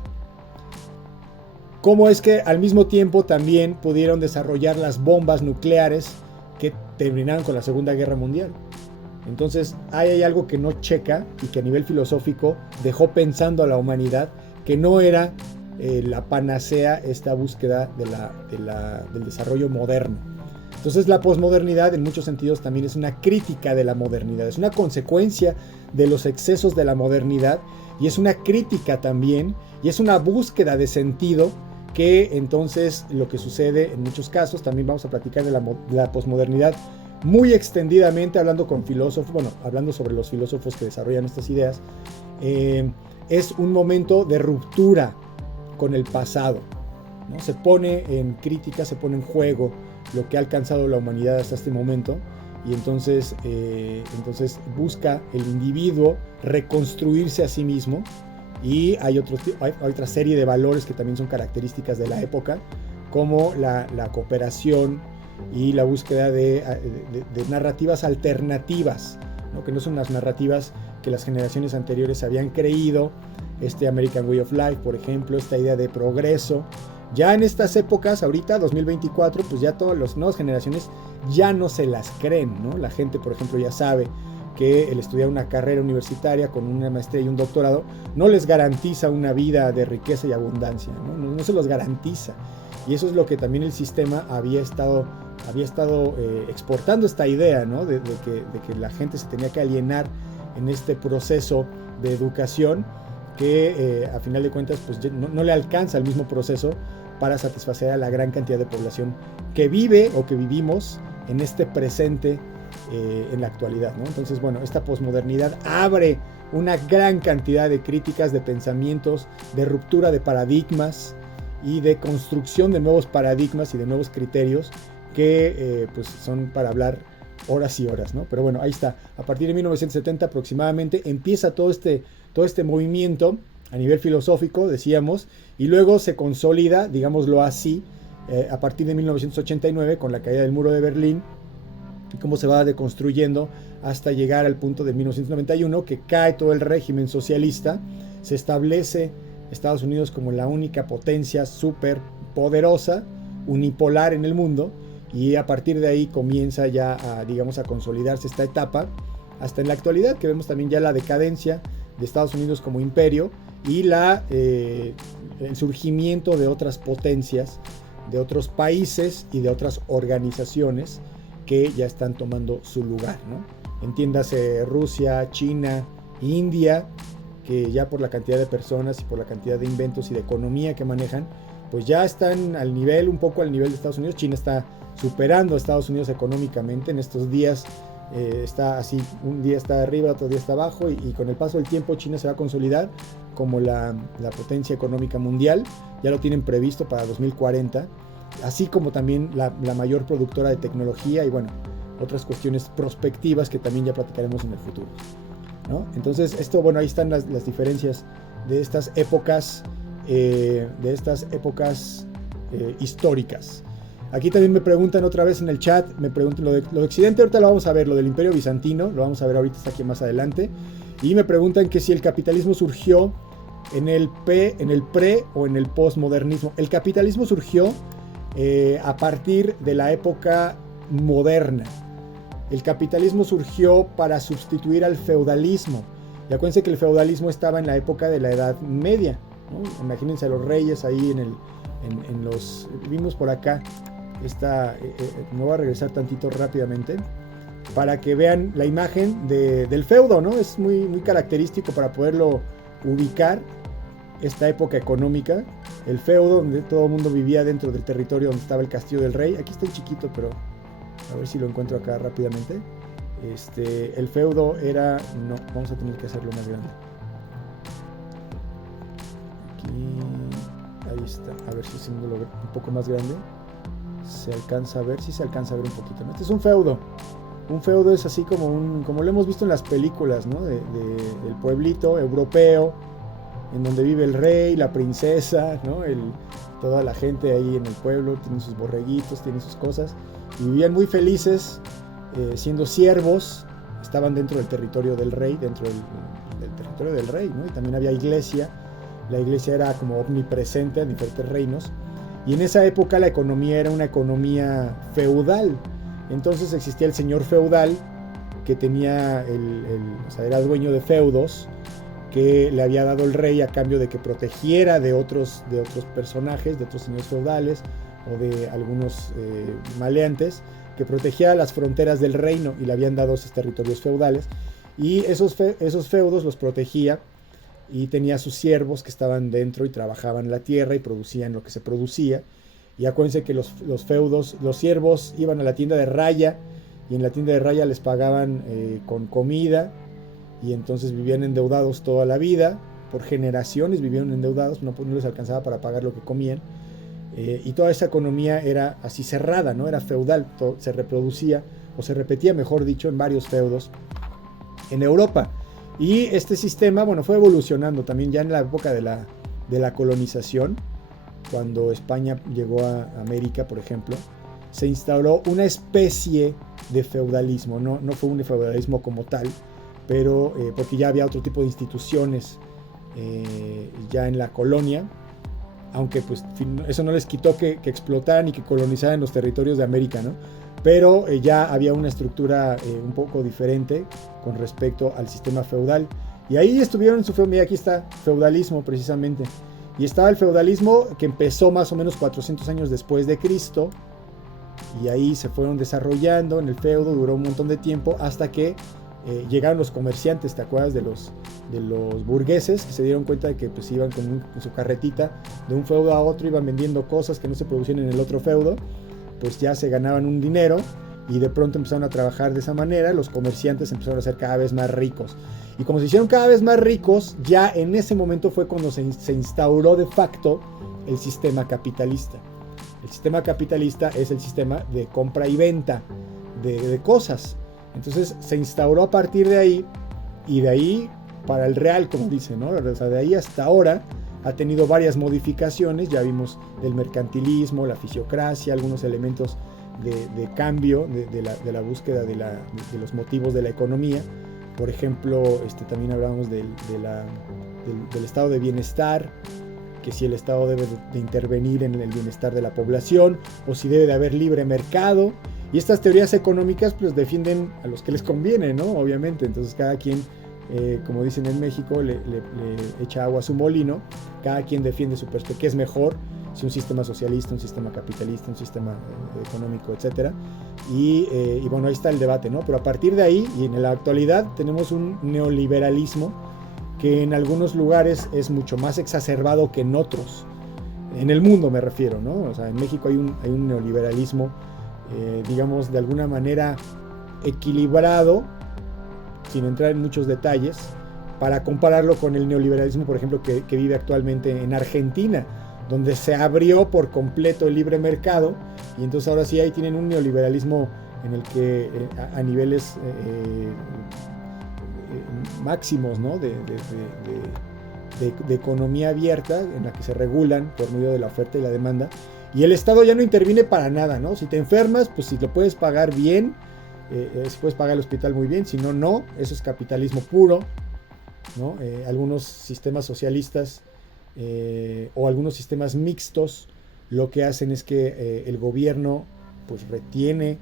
cómo es que al mismo tiempo también pudieron desarrollar las bombas nucleares que terminaron con la Segunda Guerra Mundial. Entonces hay algo que no checa y que a nivel filosófico dejó pensando a la humanidad que no era la panacea esta búsqueda del desarrollo moderno. Entonces la posmodernidad en muchos sentidos también es una crítica de la modernidad, es una consecuencia de los excesos de la modernidad y es una crítica también y es una búsqueda de sentido que entonces lo que sucede en muchos casos, también vamos a platicar de la posmodernidad muy extendidamente hablando con filósofos, bueno, hablando sobre los filósofos que desarrollan estas ideas, es un momento de ruptura con el pasado, ¿no? Se pone en crítica, se pone en juego lo que ha alcanzado la humanidad hasta este momento y entonces busca el individuo reconstruirse a sí mismo y hay otra serie de valores que también son características de la época como la cooperación y la búsqueda de narrativas alternativas, ¿no? Que no son las narrativas que las generaciones anteriores habían creído, American Way of Life, por ejemplo, esta idea de progreso. Ya en estas épocas, ahorita 2024, pues ya todas las nuevas generaciones ya no se las creen, ¿no? La gente, por ejemplo, ya sabe que el estudiar una carrera universitaria con una maestría y un doctorado no les garantiza una vida de riqueza y abundancia, ¿no? No se los garantiza. Y eso es lo que también el sistema había estado exportando esta idea, ¿no? de que la gente se tenía que alienar en este proceso de educación que a final de cuentas pues no le alcanza el mismo proceso para satisfacer a la gran cantidad de población que vive o que vivimos en este presente en la actualidad, ¿no? Entonces, bueno, esta posmodernidad abre una gran cantidad de críticas, de pensamientos, de ruptura de paradigmas y de construcción de nuevos paradigmas y de nuevos criterios que pues son para hablar horas y horas, ¿no? Pero bueno, ahí está. A partir de 1970 aproximadamente empieza todo este movimiento a nivel filosófico, decíamos, y luego se consolida, digámoslo así, a partir de 1989 con la caída del muro de Berlín y cómo se va deconstruyendo hasta llegar al punto de 1991 que cae todo el régimen socialista, se establece Estados Unidos como la única potencia súper poderosa, unipolar en el mundo, y a partir de ahí comienza ya a consolidarse esta etapa hasta en la actualidad, que vemos también ya la decadencia de Estados Unidos como imperio y el surgimiento de otras potencias, de otros países y de otras organizaciones que ya están tomando su lugar, ¿no? Entiéndase Rusia, China, India, que ya por la cantidad de personas y por la cantidad de inventos y de economía que manejan, pues ya están un poco al nivel de Estados Unidos. China está superando a Estados Unidos económicamente en estos días. Está así, un día está arriba, otro día está abajo, y con el paso del tiempo China se va a consolidar como la potencia económica mundial. Ya lo tienen previsto para 2040, así como también la mayor productora de tecnología y bueno, otras cuestiones prospectivas que también ya platicaremos en el futuro, ¿no? Entonces esto, bueno, ahí están las diferencias de estas épocas, históricas. Aquí también me preguntan otra vez en el chat, me preguntan lo de Occidente, ahorita lo vamos a ver, lo del Imperio Bizantino, lo vamos a ver ahorita, está aquí más adelante, y me preguntan que si el capitalismo surgió en el pre o en el postmodernismo. El capitalismo surgió a partir de la época moderna. El capitalismo surgió para sustituir al feudalismo. Y acuérdense que el feudalismo estaba en la época de la Edad Media, ¿no? Imagínense a los reyes ahí en los... Vimos por acá, me voy a regresar tantito rápidamente para que vean la imagen del feudo, ¿no? Es muy, muy característico para poderlo ubicar, esta época económica. El feudo, donde todo el mundo vivía dentro del territorio donde estaba el castillo del rey. Aquí está en chiquito, pero a ver si lo encuentro acá rápidamente. El feudo era... No, vamos a tener que hacerlo más grande. Aquí, ahí está. A ver si haciéndolo un poco más grande se alcanza a ver, si se alcanza a ver un poquito, ¿no? Este es un feudo. Un feudo es así como lo hemos visto en las películas, ¿no? Del pueblito europeo, en donde vive el rey, la princesa, ¿no? Toda la gente ahí en el pueblo tiene sus borreguitos, tiene sus cosas, y vivían muy felices siendo siervos. Estaban dentro del territorio del rey, del territorio del rey, ¿no? Y también había iglesia. La iglesia era como omnipresente en diferentes reinos, y en esa época la economía era una economía feudal. Entonces existía el señor feudal que tenía o sea, era dueño de feudos que le había dado el rey a cambio de que protegiera de otros personajes, de otros señores feudales o de algunos maleantes, que protegía las fronteras del reino, y le habían dado esos territorios feudales, y esos feudos los protegía, y tenía sus siervos que estaban dentro y trabajaban la tierra y producían lo que se producía. Y acuérdense que los siervos iban a la tienda de raya, y en la tienda de raya les pagaban con comida, y entonces vivían endeudados toda la vida, por generaciones vivieron endeudados, no les alcanzaba para pagar lo que comían, y toda esa economía era así cerrada, ¿no? Era feudal, se reproducía, o se repetía, mejor dicho, en varios feudos en Europa. Y este sistema, bueno, fue evolucionando también ya en la época de la colonización. Cuando España llegó a América, por ejemplo, se instauró una especie de feudalismo. No fue un feudalismo como tal, pero porque ya había otro tipo de instituciones ya en la colonia, aunque pues eso no les quitó que explotaran y que colonizaran los territorios de América, ¿no? Pero ya había una estructura un poco diferente con respecto al sistema feudal. Y ahí estuvieron en su feudalismo. Aquí está feudalismo precisamente. Y estaba el feudalismo que empezó más o menos 400 años después de Cristo. Y ahí se fueron desarrollando en el feudo, duró un montón de tiempo hasta que llegaron los comerciantes, ¿te acuerdas? De los burgueses, que se dieron cuenta de que pues iban con su carretita de un feudo a otro, iban vendiendo cosas que no se producían en el otro feudo, pues ya se ganaban un dinero, y de pronto empezaron a trabajar de esa manera. Los comerciantes empezaron a ser cada vez más ricos, y como se hicieron cada vez más ricos, ya en ese momento fue cuando se instauró de facto el sistema capitalista. El sistema capitalista es el sistema de compra y venta de cosas. Entonces se instauró a partir de ahí, y de ahí para el real, como dicen, ¿no? O sea, de ahí hasta ahora ha tenido varias modificaciones. Ya vimos el mercantilismo, la fisiocracia, algunos elementos de cambio, de la búsqueda de los motivos de la economía. Por ejemplo, también hablamos del estado de bienestar, que si el Estado debe de intervenir en el bienestar de la población, o si debe de haber libre mercado. Y estas teorías económicas pues defienden a los que les conviene, ¿no? Obviamente. Entonces cada quien, como dicen en México, le echa agua a su molino. Cada quien defiende su perspectiva. ¿Qué es mejor? si un sistema socialista, un sistema capitalista, un sistema económico, etcétera. Y bueno, ahí está el debate, ¿no? Pero a partir de ahí, y en la actualidad, tenemos un neoliberalismo que en algunos lugares es mucho más exacerbado que en otros. En el mundo me refiero, ¿no? O sea, en México hay un neoliberalismo, digamos, de alguna manera equilibrado, sin entrar en muchos detalles, para compararlo con el neoliberalismo, por ejemplo, que vive actualmente en Argentina, donde se abrió por completo el libre mercado, y entonces ahora sí ahí tienen un neoliberalismo en el que a niveles máximos, ¿no? de economía abierta, en la que se regulan por medio de la oferta y la demanda, y el Estado ya no interviene para nada, ¿no? Si te enfermas, pues si lo puedes pagar bien, si puedes pagar el hospital muy bien, si no, no. Eso es capitalismo puro, ¿no? Algunos sistemas socialistas o algunos sistemas mixtos lo que hacen es que el gobierno pues retiene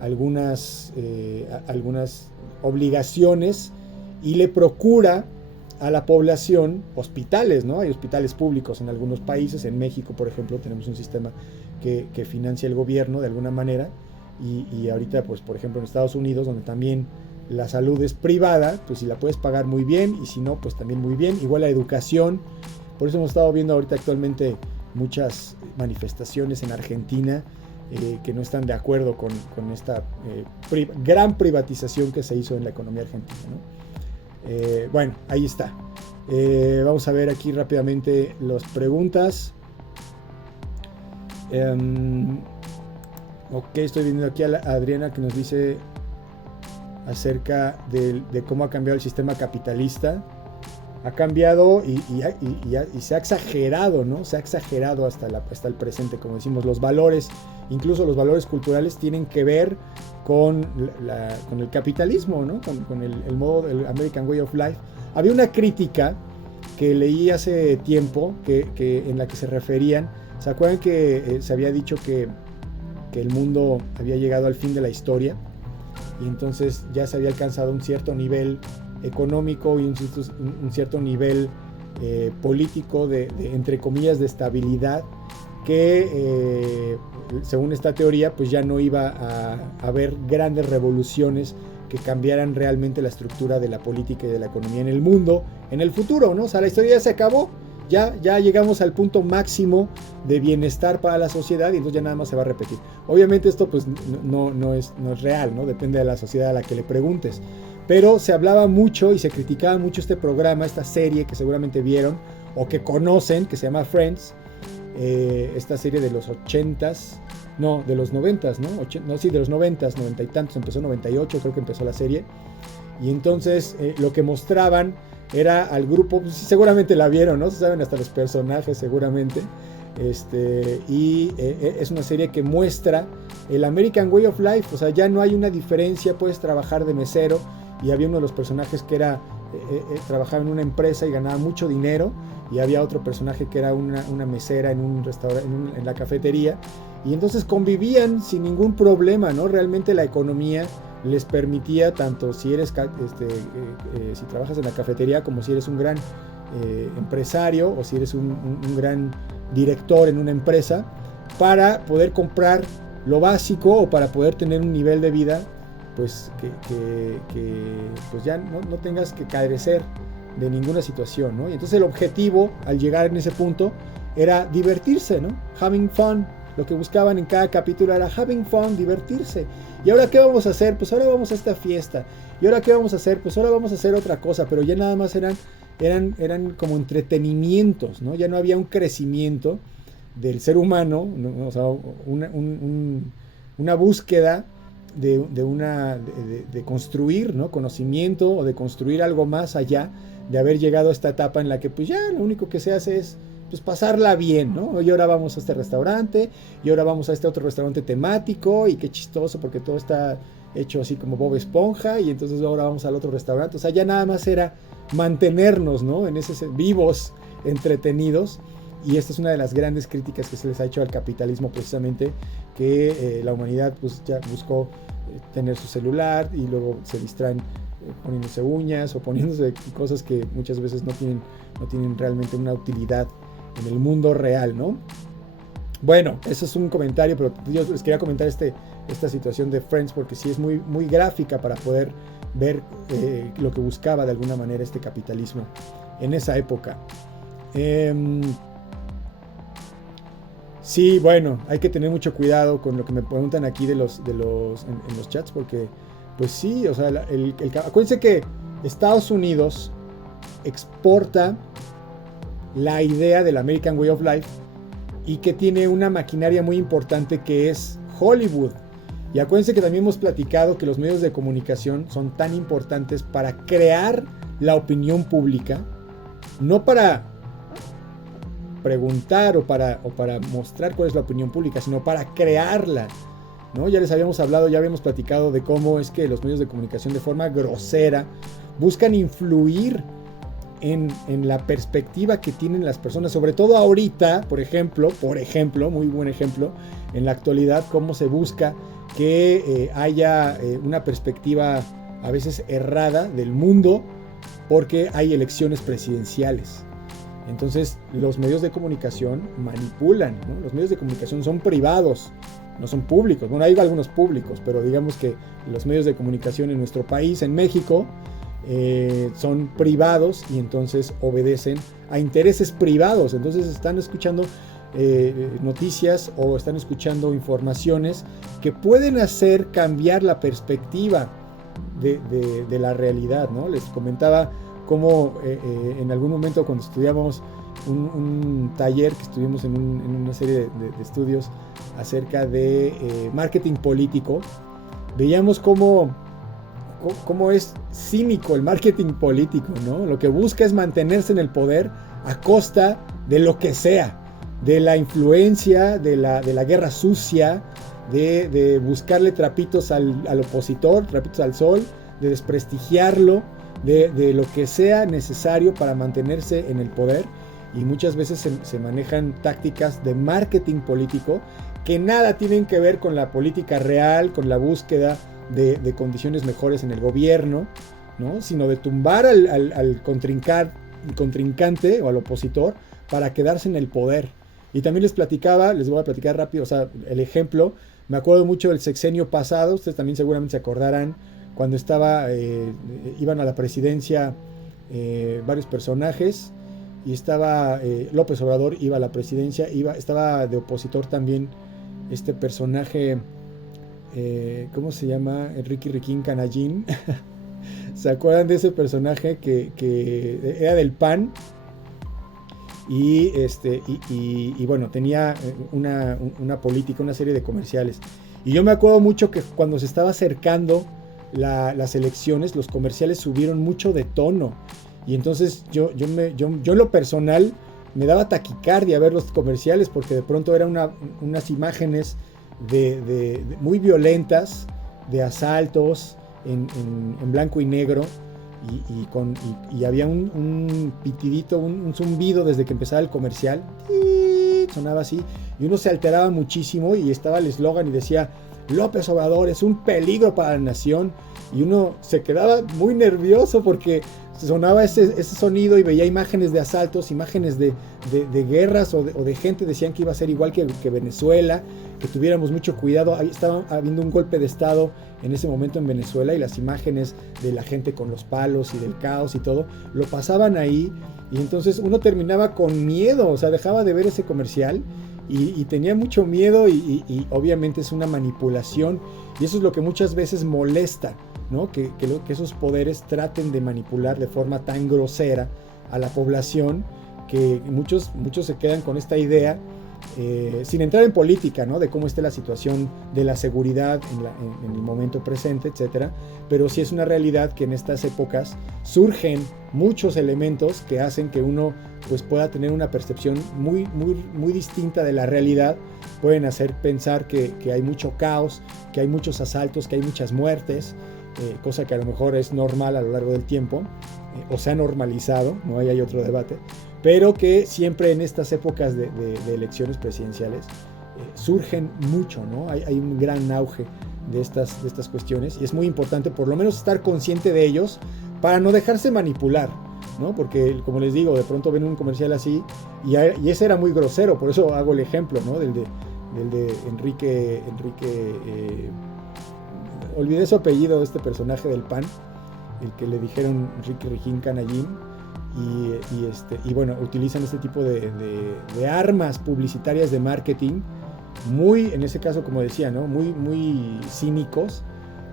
algunas obligaciones y le procura a la población hospitales, ¿no? Hay hospitales públicos en algunos países. En México, por ejemplo, tenemos un sistema que financia el gobierno de alguna manera, y ahorita, pues, por ejemplo, en Estados Unidos, donde también la salud es privada, pues si la puedes pagar muy bien, y si no, pues también muy bien. Igual la educación. Por eso hemos estado viendo ahorita actualmente muchas manifestaciones en Argentina que no están de acuerdo con esta gran privatización que se hizo en la economía argentina, ¿no? Bueno, ahí está. Vamos a ver aquí rápidamente las preguntas. Ok, estoy viendo aquí a Adriana, que nos dice acerca de cómo ha cambiado el sistema capitalista. Ha cambiado y se ha exagerado, ¿no? Se ha exagerado hasta el presente, como decimos. Los valores, incluso los valores culturales, tienen que ver con el capitalismo, ¿no? Con el modo del American Way of Life. Había una crítica que leí hace tiempo en la que se referían. ¿Se acuerdan que se había dicho que el mundo había llegado al fin de la historia? Y entonces ya se había alcanzado un cierto nivel económico y un cierto nivel político entre comillas, de estabilidad, que según esta teoría, pues ya no iba a haber grandes revoluciones que cambiaran realmente la estructura de la política y de la economía en el mundo en el futuro, ¿no? O sea, la historia ya se acabó. Ya llegamos al punto máximo de bienestar para la sociedad, y entonces ya nada más se va a repetir. Obviamente esto pues no es real, ¿no? Depende de la sociedad a la que le preguntes. Pero se hablaba mucho y se criticaba mucho este programa, esta serie que seguramente vieron o que conocen, que se llama Friends. Esta serie de los 80s, no, de los 90s, ¿no? Sí, de los 90s, 90 y tantos, empezó 98, creo que empezó la serie. Y entonces lo que mostraban era al grupo, pues, seguramente la vieron, ¿no? Se saben hasta los personajes seguramente. Es una serie que muestra el American Way of Life. O sea, ya no hay una diferencia, puedes trabajar de mesero, y había uno de los personajes que era trabajaba en una empresa y ganaba mucho dinero, y había otro personaje que era una mesera en un restaurante, en la cafetería, y entonces convivían sin ningún problema, ¿no? Realmente la economía les permitía, tanto si eres si trabajas en la cafetería, como si eres un gran empresario, o si eres un gran director en una empresa, para poder comprar lo básico, o para poder tener un nivel de vida pues que pues ya no tengas que carecer de ninguna situación, ¿no? Y entonces el objetivo al llegar en ese punto era divertirse, ¿no? Having fun. Lo que buscaban en cada capítulo era having fun, divertirse. ¿Y ahora qué vamos a hacer? Pues ahora vamos a esta fiesta. ¿Y ahora qué vamos a hacer? Pues ahora vamos a hacer otra cosa. Pero ya nada más eran como entretenimientos, ¿no? Ya no había un crecimiento del ser humano, ¿no? O sea, una búsqueda de construir, ¿no? Conocimiento, o de construir algo más allá de haber llegado a esta etapa en la que pues ya lo único que se hace es pues pasarla bien, ¿no? Y ahora vamos a este restaurante, y ahora vamos a este otro restaurante temático, y qué chistoso porque todo está hecho así como Bob Esponja, y entonces ahora vamos al otro restaurante. O sea, ya nada más era mantenernos, ¿no? Vivos, entretenidos. Y esta es una de las grandes críticas que se les ha hecho al capitalismo, precisamente, que la humanidad pues ya buscó tener su celular, y luego se distraen poniéndose uñas o poniéndose cosas que muchas veces no tienen realmente una utilidad en el mundo real, ¿no? Bueno, eso es un comentario, pero yo les quería comentar esta situación de Friends porque sí es muy, muy gráfica para poder ver lo que buscaba de alguna manera este capitalismo en esa época. Sí, bueno, hay que tener mucho cuidado con lo que me preguntan aquí en los chats porque, pues sí, o sea, acuérdense que Estados Unidos exporta la idea del American Way of Life y que tiene una maquinaria muy importante que es Hollywood. Y acuérdense que también hemos platicado que los medios de comunicación son tan importantes para crear la opinión pública, no para preguntar o para mostrar cuál es la opinión pública, sino para crearla, ¿no? Ya les habíamos hablado, ya habíamos platicado de cómo es que los medios de comunicación de forma grosera buscan influir en la perspectiva que tienen las personas, sobre todo ahorita, por ejemplo, muy buen ejemplo, en la actualidad, cómo se busca que haya una perspectiva a veces errada del mundo porque hay elecciones presidenciales. Entonces los medios de comunicación manipulan, ¿no? Los medios de comunicación son privados, no son públicos. Bueno, hay algunos públicos, pero digamos que los medios de comunicación en nuestro país, en México, son privados y entonces obedecen a intereses privados. Entonces están escuchando noticias o están escuchando informaciones que pueden hacer cambiar la perspectiva de la realidad, ¿no? Les comentaba cómo en algún momento cuando estudiábamos un taller que estuvimos en una serie de estudios acerca de marketing político, veíamos cómo es cínico el marketing político, ¿no? Lo que busca es mantenerse en el poder a costa de lo que sea, de la influencia, de la guerra sucia, de buscarle trapitos al opositor, trapitos al sol, de desprestigiarlo, de lo que sea necesario para mantenerse en el poder. Y muchas veces se manejan tácticas de marketing político que nada tienen que ver con la política real, con la búsqueda de condiciones mejores en el gobierno, ¿no? Sino de tumbar al contrincante o al opositor para quedarse en el poder. Y también les voy a platicar rápido, o sea, el ejemplo, me acuerdo mucho del sexenio pasado, ustedes también seguramente se acordarán, cuando iban a la presidencia varios personajes, y estaba López Obrador iba a la presidencia, estaba de opositor también este personaje, ¿cómo se llama? Enrique Riquín Canallín. ¿Se acuerdan de ese personaje que era del PAN? Y bueno, tenía una política, una serie de comerciales. Y yo me acuerdo mucho que cuando se estaba acercando las elecciones, los comerciales subieron mucho de tono. Y entonces yo en lo personal me daba taquicardia ver los comerciales porque de pronto eran unas imágenes de muy violentas, de asaltos en blanco y negro. Y había un pitidito, un zumbido desde que empezaba el comercial, sonaba así, y uno se alteraba muchísimo y estaba el eslogan y decía: López Obrador es un peligro para la nación, y uno se quedaba muy nervioso porque sonaba ese sonido y veía imágenes de asaltos, imágenes de guerras o de gente. Decían que iba a ser igual que Venezuela, que tuviéramos mucho cuidado. Estaba habiendo un golpe de estado en ese momento en Venezuela y las imágenes de la gente con los palos y del caos y todo, lo pasaban ahí, y entonces uno terminaba con miedo, o sea, dejaba de ver ese comercial y tenía mucho miedo y obviamente es una manipulación, y eso es lo que muchas veces molesta, ¿no? Que esos poderes traten de manipular de forma tan grosera a la población, que muchos se quedan con esta idea, sin entrar en política, ¿no? De cómo esté la situación de la seguridad en el momento presente, etcétera. Pero sí es una realidad que en estas épocas surgen muchos elementos que hacen que uno pues pueda tener una percepción muy, muy, muy distinta de la realidad. Pueden hacer pensar que hay mucho caos, que hay muchos asaltos, que hay muchas muertes, cosa que a lo mejor es normal a lo largo del tiempo, o se ha normalizado, no hay otro debate, pero que siempre en estas épocas de elecciones presidenciales surgen mucho, ¿no? Hay un gran auge de estas cuestiones, y es muy importante por lo menos estar consciente de ellos para no dejarse manipular, ¿no? Porque, como les digo, de pronto ven un comercial así y ese era muy grosero, por eso hago el ejemplo, ¿no? Del de Enrique, olvidé su apellido de este personaje del PAN, el que le dijeron Enrique Rijín Canallín, y bueno, utilizan este tipo de armas publicitarias de marketing, muy, en ese caso, como decía, ¿no? Muy cínicos,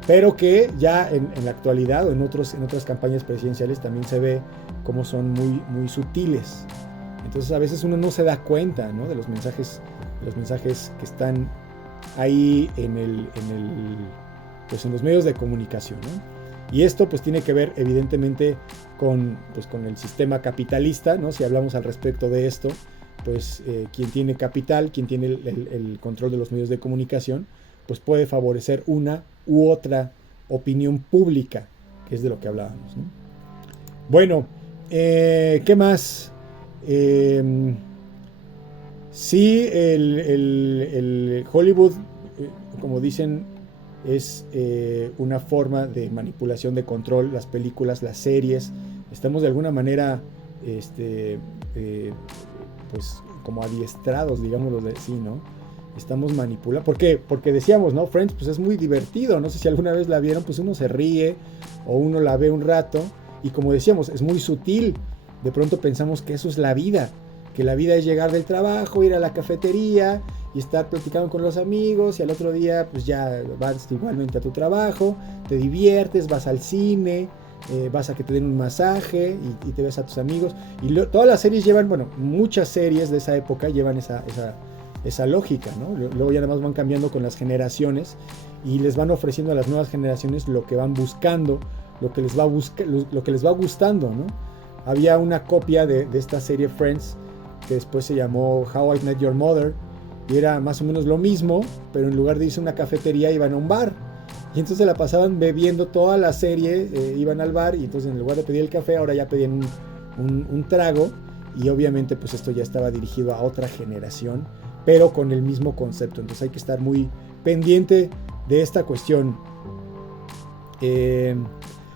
pero que ya en la actualidad o en otras campañas presidenciales también se ve cómo son muy sutiles. Entonces a veces uno no se da cuenta, ¿no? de los mensajes que están ahí pues en los medios de comunicación, ¿no? Y esto pues tiene que ver evidentemente con el sistema capitalista, ¿no? Si hablamos al respecto de esto, pues quien tiene capital, quien tiene el control de los medios de comunicación, pues puede favorecer una u otra opinión pública, que es de lo que hablábamos, ¿no? Bueno, ¿qué más? Sí, el Hollywood, como dicen, es una forma de manipulación, de control, las películas, las series. Estamos de alguna manera, pues como adiestrados, digámoslo así, ¿no? Estamos manipulando. ¿Por qué? Porque decíamos, ¿no? Friends, pues es muy divertido. No sé si alguna vez la vieron, pues uno se ríe o uno la ve un rato. Y como decíamos, es muy sutil. De pronto pensamos que eso es la vida. Que la vida es llegar del trabajo, ir a la cafetería y estar platicando con los amigos. Y al otro día, pues ya vas igualmente a tu trabajo, te diviertes, vas al cine, vas a que te den un masaje y te ves a tus amigos. Y todas las series llevan, bueno, muchas series de esa época llevan esa lógica, ¿no? Luego ya nada más van cambiando con las generaciones y les van ofreciendo a las nuevas generaciones lo que van buscando, lo que les va gustando, ¿no? Había una copia de esta serie Friends que después se llamó How I Met Your Mother y era más o menos lo mismo, pero en lugar de irse a una cafetería iban a un bar y entonces la pasaban bebiendo toda la serie, iban al bar y entonces en lugar de pedir el café ahora ya pedían un trago y obviamente pues esto ya estaba dirigido a otra generación, pero con el mismo concepto. Entonces hay que estar muy pendiente de esta cuestión.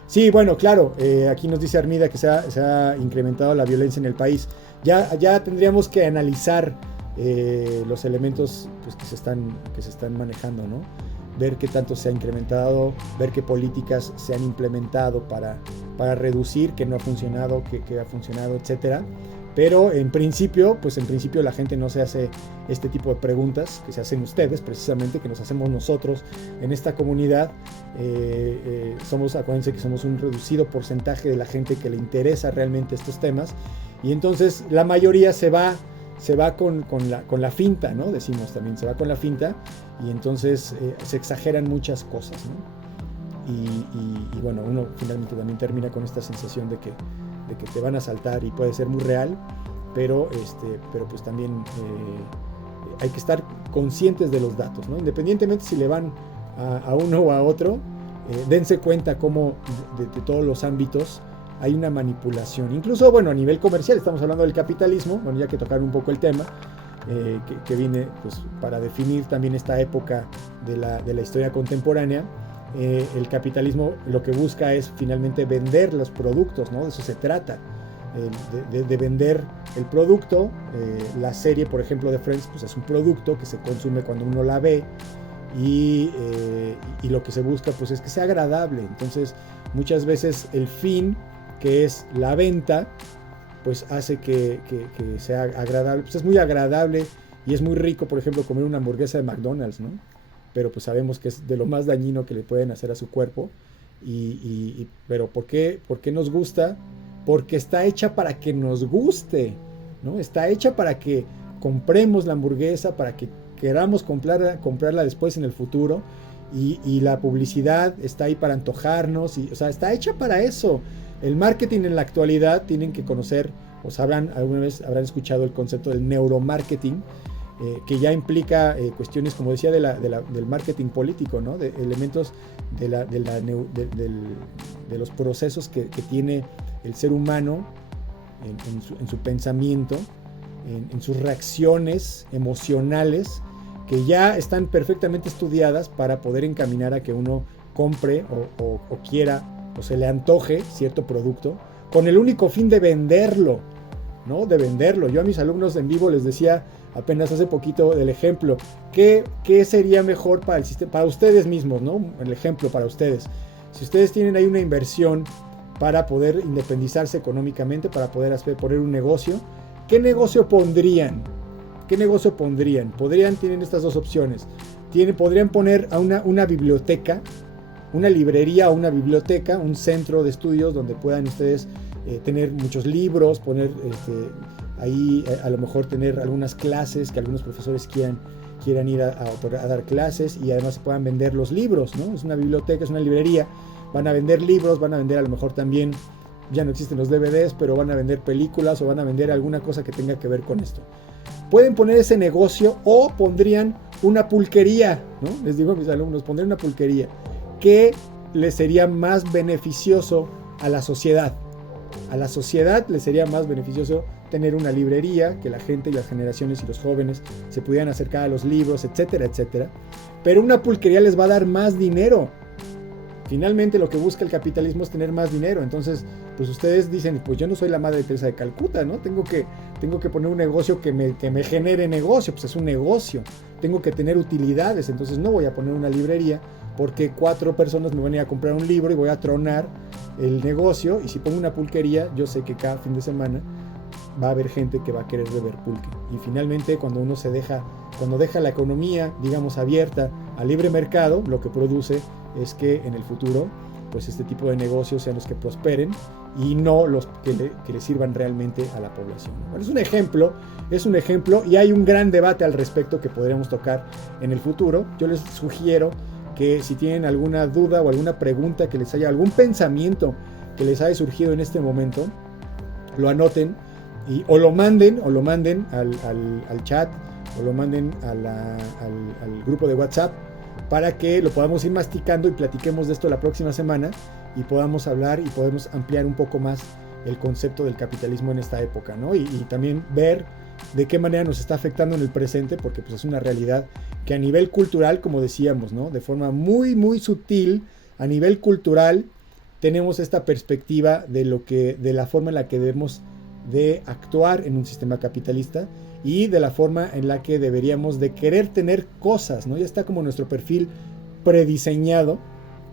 Sí, bueno, claro, aquí nos dice Armida que se ha incrementado la violencia en el país. Ya tendríamos que analizar los elementos pues, que se están manejando, ¿no? Ver qué tanto se ha incrementado, ver qué políticas se han implementado para reducir, qué no ha funcionado, qué ha funcionado, etcétera. Pero en principio la gente no se hace este tipo de preguntas que se hacen ustedes, precisamente, que nos hacemos nosotros en esta comunidad. Acuérdense que somos un reducido porcentaje de la gente que le interesa realmente estos temas. Y entonces la mayoría se va con la finta, ¿no? Decimos también, se va con la finta y entonces se exageran muchas cosas, ¿no? Y bueno, uno finalmente también termina con esta sensación de que te van a asaltar y puede ser muy real, pero pues también hay que estar conscientes de los datos, ¿no? Independientemente si le van a uno o a otro, dense cuenta cómo de todos los ámbitos hay una manipulación. Incluso, bueno, a nivel comercial, estamos hablando del capitalismo, bueno, ya que tocar un poco el tema, que viene pues, para definir también esta época de la historia contemporánea. El capitalismo lo que busca es finalmente vender los productos, ¿no? De eso se trata, de vender el producto. La serie, por ejemplo, de Friends, pues es un producto que se consume cuando uno la ve y lo que se busca pues es que sea agradable. Entonces muchas veces el fin, que es la venta, pues hace que sea agradable. Pues es muy agradable y es muy rico, por ejemplo, comer una hamburguesa de McDonald's, ¿no? Pero pues sabemos que es de lo más dañino que le pueden hacer a su cuerpo. Pero ¿por qué nos gusta? Porque está hecha para que nos guste, ¿no? Está hecha para que compremos la hamburguesa, para que queramos comprarla después en el futuro. Y la publicidad está ahí para antojarnos. O sea, está hecha para eso. El marketing en la actualidad tienen que conocer, alguna vez habrán escuchado el concepto del neuromarketing, que ya implica cuestiones, como decía, del marketing político, ¿no? De elementos de los procesos que tiene el ser humano en su pensamiento, en sus reacciones emocionales, que ya están perfectamente estudiadas para poder encaminar a que uno compre o quiera o se le antoje cierto producto con el único fin de venderlo, ¿no? De venderlo. Yo a mis alumnos en vivo les decía apenas hace poquito del ejemplo, ¿qué sería mejor para el sistema, para ustedes mismos, ¿no? El ejemplo para ustedes. Si ustedes tienen ahí una inversión para poder independizarse económicamente, para poder poner un negocio, ¿qué negocio pondrían? ¿Qué negocio pondrían? Tienen estas dos opciones. Podrían poner a una biblioteca, una librería o una biblioteca, un centro de estudios donde puedan ustedes tener muchos libros, poner ahí a lo mejor tener algunas clases que algunos profesores quieran ir a dar clases, y además puedan vender los libros, ¿no? Es una biblioteca, es una librería, van a vender libros, van a vender a lo mejor también, ya no existen los DVDs, pero van a vender películas o van a vender alguna cosa que tenga que ver con esto. Pueden poner ese negocio o pondrían una pulquería, ¿no? Les digo a mis alumnos, pondrían una pulquería que les sería más beneficioso a la sociedad. A la sociedad les sería más beneficioso tener una librería, que la gente y las generaciones y los jóvenes se pudieran acercar a los libros, etcétera, etcétera. Pero una pulquería les va a dar más dinero. Finalmente lo que busca el capitalismo es tener más dinero. Entonces, pues ustedes dicen, pues yo no soy la Madre Teresa de Calcuta, ¿no? Tengo que poner un negocio que me genere negocio, pues es un negocio. Tengo que tener utilidades, entonces no voy a poner una librería porque 4 personas me van a ir a comprar un libro y voy a tronar el negocio. Y si pongo una pulquería, yo sé que cada fin de semana va a haber gente que va a querer beber pulque. Y finalmente, cuando deja la economía, digamos, abierta al libre mercado, lo que produce es que en el futuro, pues este tipo de negocios sean los que prosperen y no los que le sirvan realmente a la población. Bueno, es un ejemplo y hay un gran debate al respecto que podríamos tocar en el futuro. Yo les sugiero que si tienen alguna duda o alguna pregunta que les haya, algún pensamiento que les haya surgido en este momento, lo anoten o lo manden al chat, o lo manden al grupo de WhatsApp, para que lo podamos ir masticando y platiquemos de esto la próxima semana y podamos hablar y podemos ampliar un poco más el concepto del capitalismo en esta época, ¿no? Y también ver de qué manera nos está afectando en el presente, porque pues es una realidad que a nivel cultural, como decíamos, ¿no? De forma muy, muy sutil, a nivel cultural, tenemos esta perspectiva de la forma en la que debemos de actuar en un sistema capitalista y de la forma en la que deberíamos de querer tener cosas, ¿no? Ya está como nuestro perfil prediseñado,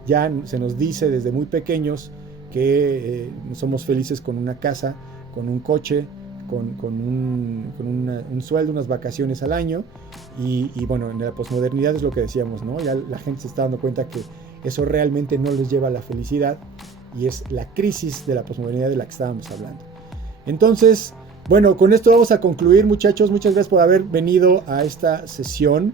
ya se nos dice desde muy pequeños que somos felices con una casa, con un coche, con un sueldo, unas vacaciones al año, y bueno, en la posmodernidad es lo que decíamos, ¿no? Ya la gente se está dando cuenta que eso realmente no les lleva a la felicidad, y es la crisis de la posmodernidad de la que estábamos hablando. Entonces, bueno, con esto vamos a concluir, muchachos. Muchas gracias por haber venido a esta sesión.